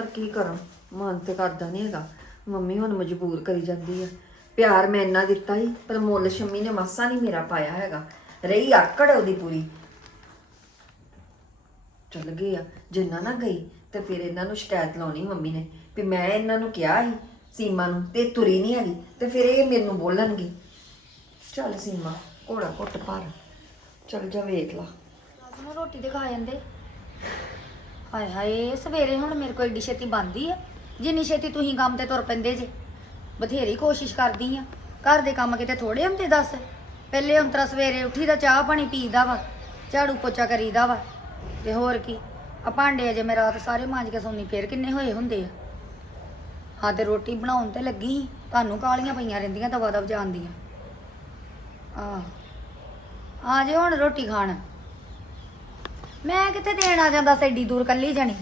ਪਰ ਕੀ ਕਰਾਂ? ਮਨ ਤੇ ਕਰਦਾ ਨਹੀਂ ਹੈਗਾ। ਮੰਮੀ ਹੁਣ ਮਜਬੂਰ ਕਰੀ ਜਾਂਦੀ ਆ। ਪਿਆਰ ਮੈਂ ਇੰਨਾ ਦਿੱਤਾ ਸੀ, ਪਰ ਮੁੱਲ ਸ਼ੰਮੀ ਨੇ ਮਾਸਾ ਨਹੀਂ ਮੇਰਾ ਪਾਇਆ ਹੈਗਾ। ਰਹੀ ਆਕੜ ਉਹਦੀ ਪੂਰੀ। ਚੱਲ ਗਏ ਆ। ਜਿੰਨਾ ਨਾ ਗਈ, ਤੇ ਫਿਰ ਇਹਨਾਂ ਨੂੰ ਸ਼ਿਕਾਇਤ ਲਾਉਣੀ ਮੰਮੀ ਨੇ। ਵੀ ਮੈਂ ਇਹਨਾਂ ਨੂੰ ਕਿਹਾ ਸੀ, ਸੀਮਾ ਨੂੰ, ਤੇ ਤੁਰੀ ਨਹੀਂ ਹੈਗੀ, ਤੇ ਫਿਰ ਇਹ ਮੈਨੂੰ ਬੋਲਣਗੇ। ਚੱਲ ਸੀਮਾ, ਘੋੜਾ ਘੁੱਟ ਭਰ। ਚੱਲ ਜਾ ਵੇਖ ਲਾ। ਰੋਟੀ ਤੇ ਖਾ ਜਾਂਦੇ। ਹਾਏ ਹਾਏ, ਸਵੇਰੇ ਹੁਣ ਮੇਰੇ ਕੋਲ ਏਡੀ ਛੇਤੀ ਬੰਦੀ ਆ। ਜਿੰਨੀ ਛੇਤੀ ਤੁਸੀਂ ਕੰਮ ਤੇ ਤੁਰ ਪੈਂਦੇ ਜੇ। ਬਥੇਰੀ ਕੋਸ਼ਿਸ਼ ਕਰਦੀ ਆ। ਘਰ ਦੇ ਕੰਮ ਕਿਤੇ ਥੋੜੇ ਹੁੰਦੇ ਦੱਸ? ਪਹਿਲੇ ਉਂਤਰਾ ਸਵੇਰੇ ਉੱਠੀ ਦਾ ਚਾਹ ਪਾਣੀ ਪੀਦਾ ਵਾ, ਝਾੜੂ ਪੋਚਾ ਕਰੀਦਾ ਵਾ। ਤੇ ਹੋਰ ਕੀ? ਆ ਭਾਂਡੇ ਅਜੇ ਮੈਂ ਰਾਤ ਸਾਰੇ ਮਾਂਜ ਕੇ ਸੌਣੀ ਫੇਰ ਕਿੰਨੇ ਹੋਏ ਹੁੰਦੇ ਆ? ਹਾਂ ਤੇ ਰੋਟੀ ਬਣਾਉਣ ਤੇ ਲੱਗੀ ਸੀ। ਤੁਹਾਨੂੰ ਕਾਲੀਆਂ ਪਈਆਂ ਰਹਿੰਦੀਆਂ ਦਵਾ ਦਵ ਜਾਂਦੀਆਂ ਆ ਆ ਜੇ ਹੁਣ ਰੋਟੀ ਖਾਣ। ਮੈਂ ਕਿੱਥੇ ਦੇਣ ਆ ਜਾਂਦਾ ਸੈਡੀ ਦੂਰ ਕੱਲੀ ਜਾਣੀ?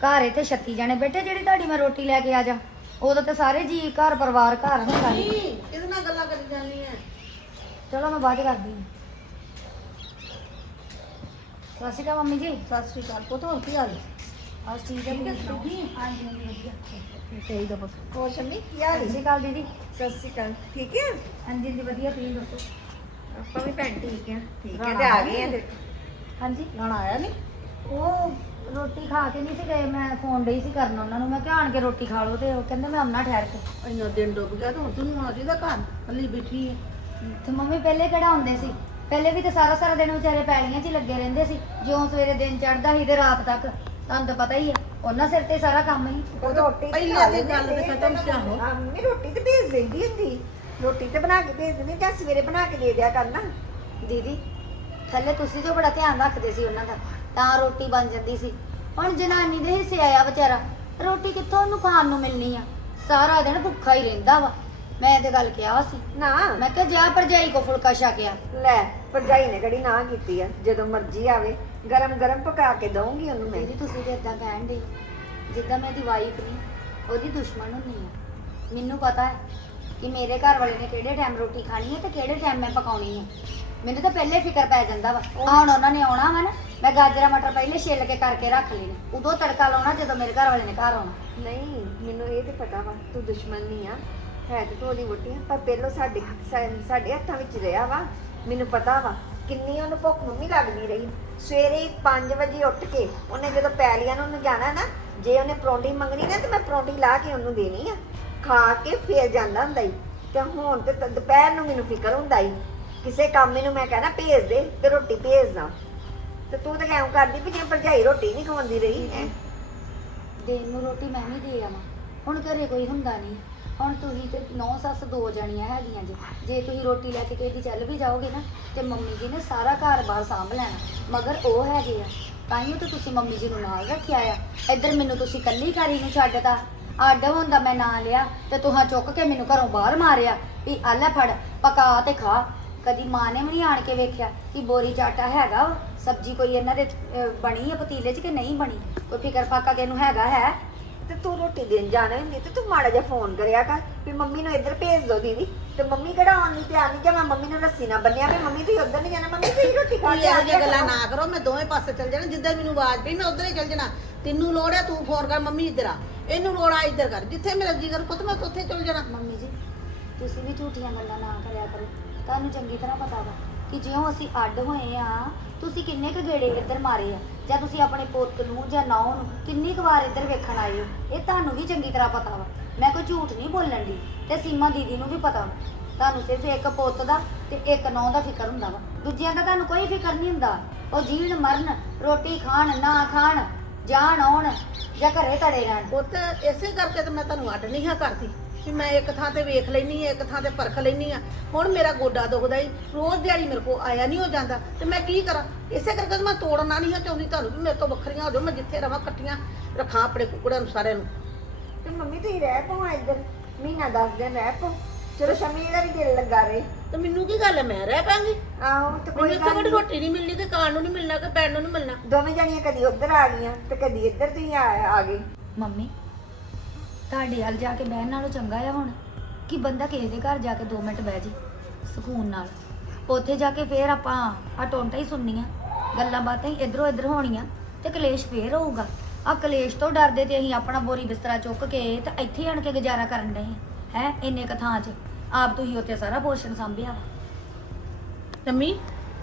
ਘਰ ਇੱਥੇ 36 ਜਾਣੇ ਬੈਠੇ ਜਿਹੜੀ ਤੁਹਾਡੀ ਮੈਂ ਰੋਟੀ ਲੈ ਕੇ ਆ ਜਾ। ਉਦੋਂ ਤੇ ਸਾਰੇ ਜੀ ਘਰ ਪਰਿਵਾਰ ਘਰ ਹੁੰਦਾ ਸੀ ਕਿਹਦੇ ਨਾਲ ਗੱਲਾਂ ਕਰੀ ਜਾਂਦੀ ਐ? ਚਲੋ ਮੈਂ ਬਾਅਦ 'ਚ ਕਰਦੀ ਹਾਂ। ਸਤਿ ਸ਼੍ਰੀ ਅਕਾਲ ਮੰਮੀ ਜੀ। ਸਤਿ ਸ਼੍ਰੀ ਅਕਾਲ ਪੁੱਤ ਹੋਰ ਕੀ ਹਾਲ ਆਹ ਠੀਕ ਹੈ ਤੁਸੀਂ ਸੁਣਾਓ? ਠੀਕ ਹੈ। ਹਾਂਜੀ ਹਾਂਜੀ ਵਧੀਆ। ਚਾਹੀਦਾ ਪੁੱਤ। ਹੋਰ ਸ਼ੰਮੀ ਕੀ ਸਤਿ ਸ਼੍ਰੀ ਅਕਾਲ ਦੀਦੀ। ਸਤਿ ਸ਼੍ਰੀ ਅਕਾਲ। ਠੀਕ ਹੈ ਹਾਂਜੀ ਜੀ ਵਧੀਆ ਤੁਸੀਂ ਦੱਸੋ? ਆਪਾਂ ਵੀ ਭੈਣ ਠੀਕ ਹੈ ਠੀਕ ਹੈ ਤੇ ਆ ਗਏ ਆ ਤੇ ਹਾਂਜੀ। ਨਾਲ ਆਇਆ ਨਹੀਂ ਉਹ ਰੋਟੀ ਖਾ ਕੇ ਨਹੀਂ ਸੀ ਗਏ ਮੈਂ ਫੋਨ ਡਈ ਸੀ ਕਰਨ ਉਹਨਾਂ ਨੂੰ ਮੈਂ ਕਿਹਾ ਆਣ ਕੇ ਰੋਟੀ ਖਾ ਲਓ ਤੇ ਉਹ ਕਹਿੰਦੇ ਮੈਂ ਆਉਣਾ ਠਹਿਰ ਕੇ। ਇੰਨਾ ਦਿਨ ਡੁੱਬ ਗਿਆ ਤੇ ਹੁਣ ਤੂੰ ਆਉਣਾ ਚਾਹੀਦਾ ਘਰ ਕੱਲੀ ਬੈਠੀ ਐ ਤੇ ਮੰਮੀ ਪਹਿਲੇ ਕਿਹੜਾ ਹੁੰਦੇ ਸੀ? ਪਹਿਲੇ ਵੀ ਤਾਂ ਸਾਰਾ ਸਾਰਾ ਦਿਨ ਵਿਚਾਰੇ ਪੈਲੀਆਂ 'ਚ ਹੀ ਲੱਗੇ ਰਹਿੰਦੇ ਸੀ ਜਿਉਂ ਸਵੇਰੇ ਦਿਨ ਚੜ੍ਹਦਾ ਸੀ ਤੇ ਰਾਤ ਤੱਕ ਤੁਹਾਨੂੰ ਤਾਂ ਪਤਾ ਹੀ ਹੈ ਉਹਨਾਂ ਸਿਰ ਤੇ ਸਾਰਾ ਕੰਮ ਹੀ। ਉਹ ਰੋਟੀ ਪਹਿਲਾਂ ਦੀ ਗੱਲ ਤੇ ਖਤਮ ਸੀ ਆਹੋ। ਹਾਂ ਮੰਮੀ ਰੋਟੀ ਤੇ ਭੇਜ ਦਿੰਦੀ ਹੁੰਦੀ ਰੋਟੀ ਤੇ ਬਣਾ ਕੇ ਭੇਜ ਦਿੰਦੀ ਜਾਂ ਸਵੇਰੇ ਬਣਾ ਕੇ ਦੇ ਦਿਆ ਕਰਨਾ। ਦੀਦੀ ਥੱਲੇ ਤੁਸੀਂ ਜੋ ਬੜਾ ਧਿਆਨ ਰੱਖਦੇ ਸੀ ਉਹਨਾਂ ਦਾ? ਤਾਂ ਰੋਟੀ ਬਣ ਜਾਂਦੀ ਸੀ। ਹੁਣ ਜਨਾਨੀ ਦੇ ਹਿੱਸੇ ਆਇਆ ਵਿਚਾਰਾ। ਰੋਟੀ ਕਿੱਥੋਂ ਉਹਨੂੰ ਖਾਣ ਨੂੰ ਮਿਲਣੀ ਆ? ਸਾਰਾ ਦਿਨ ਭੁੱਖਾ ਹੀ ਰਹਿੰਦਾ ਵਾ। ਮੈਂ ਤੇ ਗੱਲ ਕਿਹਾ ਸੀ। ਨਾ। ਮੈਂ ਕਿਹਾ ਜਾ ਭਰਜਾਈ ਕੋ ਫੁਲਕਾ ਛਕਿਆ ਲੈ ਭਰਜਾਈ ਨੇ ਕਿਹੜੀ ਨਾ ਕੀਤੀ ਆ? ਜਦੋਂ ਮਰਜ਼ੀ ਆਵੇ ਗਰਮ ਗਰਮ ਪਕਾ ਕੇ ਦਊਂਗੀ ਉਹਨੂੰ ਮੈਂ। ਦੀਦੀ ਤੁਸੀਂ ਤੇ ਇਦਾਂ ਕਹਿਣ ਦੇ ਜਿੱਦਾਂ ਮੈਂ ਦੀ ਵਾਈਫ ਨਹੀਂ ਉਹਦੀ ਦੁਸ਼ਮਣ ਹੁੰਨੀ ਆ। ਮੈਨੂੰ ਪਤਾ ਹੈ ਕਿ ਮੇਰੇ ਘਰ ਵਾਲੇ ਨੇ ਕਿਹੜੇ ਟਾਈਮ ਰੋਟੀ ਖਾਣੀ ਹੈ ਤੇ ਕਿਹੜੇ ਟਾਈਮ ਮੈਂ ਪਕਾਉਣੀ ਹੈ ਮੈਨੂੰ ਤਾਂ ਪਹਿਲੇ ਫਿਕਰ ਪੈ ਜਾਂਦਾ ਵਾ। ਆਹ ਹੁਣ ਉਹਨਾਂ ਨੇ ਆਉਣਾ ਵਾ ਨਾ ਮੈਂ ਗਾਜਰਾਂ ਮਟਰ ਪਹਿਲੇ ਛਿੱਲ ਕੇ ਕਰਕੇ ਰੱਖ ਲੈਣੇ ਉਦੋਂ ਤੜਕਾ ਲਾਉਣਾ ਜਦੋਂ ਮੇਰੇ ਘਰ ਵਾਲੇ ਨੇ ਘਰ ਆਉਣਾ। ਨਹੀਂ ਮੈਨੂੰ ਇਹ ਤੇ ਪਤਾ ਵਾ ਤੂੰ ਦੁਸ਼ਮਣ ਨਹੀਂ ਆ। ਹੈ ਤੇ ਵੋਟੀ ਆ ਪਰ ਪਹਿਲੋਂ ਸਾਡੇ ਸਾ- ਸਾਡੇ ਹੱਥਾਂ ਵਿੱਚ ਰਿਹਾ ਵਾ। ਮੈਨੂੰ ਪਤਾ ਵਾ ਕਿੰਨੀ ਉਹਨੂੰ ਭੁੱਖ ਮੰਮੀ ਲੱਗਦੀ ਰਹੀ। ਸਵੇਰੇ 5 ਵਜੇ ਉੱਠ ਕੇ ਉਹਨੇ ਜਦੋਂ ਪੈਲੀਆਂ ਨੂੰ ਉਹਨੂੰ ਜਾਣਾ ਨਾ ਜੇ ਉਹਨੇ ਪਰੌਂਠੀ ਮੰਗਣੀ ਨਾ ਤੇ ਮੈਂ ਪਰੌਂਠੀ ਲਾ ਕੇ ਉਹਨੂੰ ਦੇਣੀ ਆ। ਖਾ ਕੇ ਫੇਰ ਜਾਂਦਾ ਹੁੰਦਾ ਈ। ਤੇ ਹੁਣ ਤੇ ਦੁਪਹਿਰ ਨੂੰ ਮੈਨੂੰ ਫਿਕਰ ਹੁੰਦਾ ਈ। ਕਿਸੇ ਕੰਮ ਨੂੰ ਮੈਂ ਕਹਿਣਾ ਭੇਜ ਦੇ, ਤੇ ਰੋਟੀ ਭੇਜਦਾ ਤੇ ਤੂੰ ਤਾਂ ਐਂ ਕਰਦੀ ਵੀ ਜੇ ਭਰਜਾਈ ਰੋਟੀ ਨਹੀਂ ਖਵਾਉਂਦੀ ਰਹੀ ਹੈਂ। ਦੇਣ ਨੂੰ ਰੋਟੀ ਮੈਂ ਵੀ ਦੇ ਆਵਾਂ, ਹੁਣ ਘਰੇ ਕੋਈ ਹੁੰਦਾ ਨਹੀਂ। ਹੁਣ ਤੁਸੀਂ ਤੇ ਨੌ ਸੱਸ ਦੋ ਜਣੀਆਂ ਹੈਗੀਆਂ ਜੀ, ਜੇ ਤੁਸੀਂ ਰੋਟੀ ਲੈ ਕੇ ਕਿਸੇ ਦੀ ਚੱਲ ਵੀ ਜਾਓਗੇ ਨਾ, ਤੇ ਮੰਮੀ ਜੀ ਨੇ ਸਾਰਾ ਘਰ-ਬਾਰ ਸਾਂਭ ਲੈਣਾ, ਮਗਰ ਉਹ ਹੈਗੇ ਆ। ਤਾਈਓ ਤਾਂ ਤੁਸੀਂ ਮੰਮੀ ਜੀ ਨੂੰ ਨਾਲ ਰੱਖਿਆ ਆ। ਇੱਧਰ ਮੈਨੂੰ ਤੁਸੀਂ ਕੱਲੀ ਘਰੀ ਨੂੰ ਛੱਡਤਾ। ਅੱਡ ਹੁੰਦਾ ਮੈਂ ਨਾਂ ਲਿਆ, ਤੇ ਤੁਹਾਂ ਚੁੱਕ ਕੇ ਮੈਨੂੰ ਘਰੋਂ ਬਾਹਰ ਮਾਰਿਆ। ਵੀ ਆ ਫੜ, ਪਕਾ ਤੇ ਖਾ। ਕਦੀ ਮਾਂ ਨੇ ਵੀ ਨਹੀਂ ਆਣ ਕੇ ਵੇਖਿਆ ਕਿ ਬੋਰੀ ਚ ਆਟਾ ਹੈਗਾ ਵਾ, ਸਬਜ਼ੀ ਕੋਈ ਇਹਨਾਂ ਦੇ ਅਹ, ਬਣੀ ਆ ਪਤੀਲੇ 'ਚ ਕਿ ਨਹੀਂ ਬਣੀ? ਕੋਈ ਫਿਕਰ ਫਾਕਾ ਕਿ ਇਹਨੂੰ ਹੈਗਾ ਹੈ? ਤੇ ਤੂੰ ਰੋਟੀ ਦੇਣ ਜਾਣਾ ਹੁੰਦੀ ਤੇ ਤੂੰ ਮਾੜਾ ਜਿਹਾ ਫੋਨ ਕਰਿਆ ਕਰ ਵੀ ਮੰਮੀ ਨੂੰ ਇੱਧਰ ਭੇਜ ਦੋ ਦੀਦੀ। ਤੇ ਮੰਮੀ ਕਿਹੜਾ ਆਉਣ ਨੂੰ ਤਿਆਰ ਨਹੀਂ ਜੇ ਮੈਂ ਮੰਮੀ ਨੂੰ ਰੱਸੀ ਨਾ ਬੰਨਿਆ ਵੀ ਮੰਮੀ ਤੁਸੀਂ ਉੱਧਰ ਨਹੀਂ ਜਾਣਾ ਮੰਮੀ ਤੁਸੀਂ ਰੋਟੀ ਖਾ ਕੋਈ ਕੇ ਆ ਇਹੋ ਜਿਹੀਆਂ ਜਾਇਆ ਗੱਲਾਂ। ਨਾ ਕਰੋ ਮੈਂ ਦੋਵੇਂ ਪਾਸੇ ਚੱਲ ਜਾਣਾ ਜਿੱਧਰ ਮੈਨੂੰ ਆਵਾਜ਼ ਪਈ ਮੈਂ ਉਧਰ ਹੀ ਚੱਲ ਜਾਣਾ। ਤੈਨੂੰ ਲੋੜ ਹੈ ਤੂੰ ਫੋਨ ਕਰ ਮੰਮੀ ਇੱਧਰ ਆ। ਇਹਨੂੰ ਲੋੜ ਆ ਇੱਧਰ ਕਰ। ਜਿੱਥੇ ਮੇਰਾ ਜੀ ਕਰ ਪੁੱਤ ਮੈਂ ਉੱਥੇ ਚੱਲ ਜਾਣਾ। ਮੰਮੀ ਜੀ ਤੁਸੀਂ ਵੀ ਝੂਠੀਆਂ ਗੱਲਾਂ ਨਾ ਕਰਿਆ ਕਰੋ। ਤੁਹਾਨੂੰ ਚੰਗੀ ਤਰ੍ਹਾਂ ਪਤਾ ਵਾ ਕਿ ਜਿਉਂ ਅਸੀਂ ਅੱਡ ਹੋਏ ਆ, ਤੁਸੀਂ ਕਿੰਨੇ ਕੁ ਗੇੜੇ ਇੱਧਰ ਮਾਰੇ ਆ? ਜਾਂ ਤੁਸੀਂ ਆਪਣੇ ਪੁੱਤ ਨੂੰ ਜਾਂ ਨੌਂ ਨੂੰ ਕਿੰਨੀ ਕੁ ਵਾਰ ਇੱਧਰ ਵੇਖਣ ਆਏ ਹੋ? ਇਹ ਤੁਹਾਨੂੰ ਵੀ ਚੰਗੀ ਤਰ੍ਹਾਂ ਪਤਾ ਵਾ। ਮੈਂ ਕੋਈ ਝੂਠ ਨਹੀਂ ਬੋਲਣ ਦੀ ਤੇ ਸੀਮਾ ਦੀਦੀ ਨੂੰ ਵੀ ਪਤਾ ਵਾ। ਤੁਹਾਨੂੰ ਸਿਰਫ ਇੱਕ ਪੁੱਤ ਦਾ ਤੇ ਇੱਕ ਨੌਂ ਦਾ ਫਿਕਰ ਹੁੰਦਾ ਵਾ। ਦੂਜਿਆਂ ਦਾ ਤੁਹਾਨੂੰ ਕੋਈ ਫਿਕਰ ਨਹੀਂ ਹੁੰਦਾ। ਉਹ ਜੀਣ ਮਰਨ, ਰੋਟੀ ਖਾਣ, ਨਾ ਖਾਣ, ਜਾਣ ਆਉਣ ਜਾਂ ਘਰੇ ਤੜੇ ਰਹਿਣ। ਪੁੱਤ, ਇਸੇ ਕਰਕੇ ਤਾਂ ਮੈਂ ਤੁਹਾਨੂੰ ਅੱਡ ਨਹੀਂ ਹਾਂ ਕਰਦੀ। ਕਿ ਮੈਂ ਇੱਕ ਥਾਂ ਤੇ ਵੇਖ ਲੈਣੀ ਆ ਇੱਕ ਥਾਂ ਤੇ ਪਰਖ ਲੈਣੀ ਆ ਹੁਣ ਮੇਰਾ ਗੋਡਾ ਦੁਖਦਾ ਈ। ਰੋਜ਼ ਦਿਹਾੜੀ ਮੇਰੇ ਕੋ ਆਇਆ ਨਹੀਂ ਹੋ ਜਾਂਦਾ। ਤੇ ਮੈਂ ਕੀ ਕਰਾਂ? ਇਸੇ ਕਰਕੇ ਤਾਂ ਮੈਂ ਤੋੜਨਾ ਨਹੀਂ ਹਾਂ ਚਾਹੁੰਦੀ ਤੁਹਾਨੂੰ ਵੀ ਮੇਰੇ ਤੋਂ ਵੱਖਰੀਆਂ ਹੋ ਜਾਓ। ਮੈਂ ਜਿੱਥੇ ਰਵਾਂ ਇਕੱਠੀਆਂ ਰੱਖਾਂ ਆਪਣੇ ਕੁਕੜਿਆਂ ਨੂੰ ਸਾਰਿਆਂ ਨੂੰ। ਤੇ ਮੰਮੀ ਤੁਸੀਂ ਰਹਿ ਪਓ ਇੱਧਰ। ਮਹੀਨਾ 10 ਦਿਨ ਰਹਿ ਪਓ। ਚਲੋ ਸ਼ਮੀ ਦਾ ਵੀ ਦਿਲ ਲੱਗਾ ਰੇ ਤੇ ਮੈਨੂੰ ਕੀ ਗੱਲ ਹੈ ਮੈਂ ਰਹਿ ਪਾਂਗੀ। ਆਹੋ ਤੇ ਮੈਨੂੰ ਕੋਈ ਇੱਥੇ ਗੱਲ ਕੋਈ ਨੀ। ਰੋਟੀ ਨਹੀਂ ਮਿਲਣੀ ਤੇ ਖਾਣ ਨੂੰ ਨਹੀਂ ਮਿਲਣਾ ਕਿ ਪੈਣ ਨੂੰ ਨਹੀਂ ਮਿਲਣਾ। ਦੋਵੇਂ ਜਣੀਆਂ ਕਦੀ ਉੱਧਰ ਆ ਗਈਆਂ ਤੇ ਕਦੀ ਇੱਧਰ ਤੁਸੀਂ ਆ ਆ ਗਏ। ਮੰਮੀ ਤੁਹਾਡੇ ਹਾਲ ਜਾ ਕੇ ਬਹਿਣ ਨਾਲੋਂ ਚੰਗਾ ਆ ਹੁਣ, ਕਿ ਬੰਦਾ ਕਿਸੇ ਦੇ ਘਰ ਜਾ ਕੇ 2 ਮਿੰਟ ਬਹਿ ਜੇ ਸਕੂਨ ਨਾਲ। ਉੱਥੇ ਜਾ ਕੇ ਫੇਰ ਆਪਾਂ ਆ ਟੋਂਟਾ ਹੀ ਸੁਣਨੀਆਂ, ਗੱਲਾਂ ਬਾਤਾਂ ਹੀ ਇਧਰੋਂ ਇਧਰ ਹੋਣੀਆਂ, ਤੇ ਕਲੇਸ਼ ਫੇਰ ਹੋਊਗਾ। ਆ ਕਲੇਸ਼ ਤੋਂ ਡਰਦੇ ਤੇ ਅਸੀਂ ਆਪਣਾ ਬੋਰੀ ਬਿਸਤਰਾ ਚੁੱਕ ਕੇ ਤਾਂ ਇੱਥੇ ਆਣ ਕੇ ਗੁਜ਼ਾਰਾ ਕਰਨ ਡਏ ਹੈ। ਇੰਨੇ ਕਥਾਂ 'ਚ। ਆਪ ਤੁਸੀਂ ਉੱਥੇ ਸਾਰਾ ਪੋਸ਼ਣ ਸੰਭਿਆ ਵਾ। ਜੰਮੀ